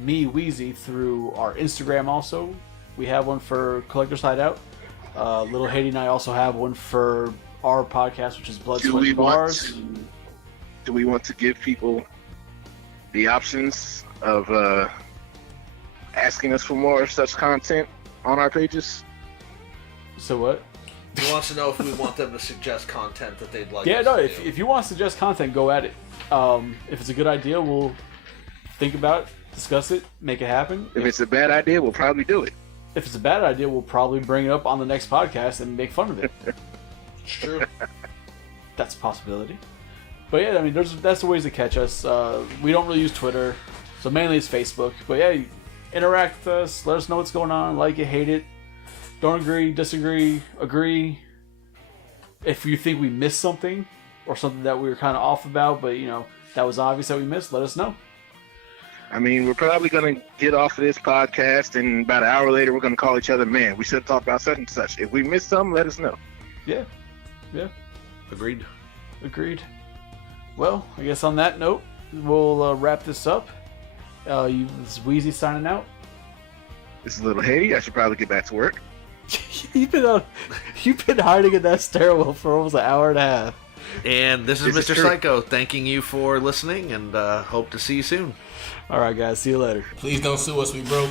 me, Weizie, through our Instagram also. We have one for Collector's Hideout. Little Haiti and I also have one for our podcast, which is Blood, Sweat, and Bars. Do we want to give people the options of asking us for more such content on our pages? So what? He wants to know if we want them to suggest content that they'd like. Yeah, us no, to if do. you want to suggest content, go at it. If it's a good idea, we'll think about it, discuss it, make it happen. If it's a bad idea, we'll probably do it. If it's a bad idea, we'll probably bring it up on the next podcast and make fun of it. It's true. That's a possibility. But yeah, I mean, that's the ways to catch us. We don't really use Twitter, so mainly it's Facebook. But yeah, you interact with us, let us know what's going on, like it, hate it, don't agree, disagree, agree. If you think we missed something, or something that we were kind of off about, but you know, that was obvious that we missed, let us know. I mean, we're probably going to get off of this podcast, and about an hour later, we're going to call each other, man, we should have talked about such and such. If we missed something, let us know. Yeah. Yeah. Agreed. Agreed. Well, I guess on that note, we'll wrap this up. This is Weizie signing out. This is Little Haiti. I should probably get back to work. You've been hiding in that stairwell for almost an hour and a half. And this is This is Mr. true. Psycho thanking you for listening, and hope to see you soon. All right, guys. See you later. Please don't sue us. We broke.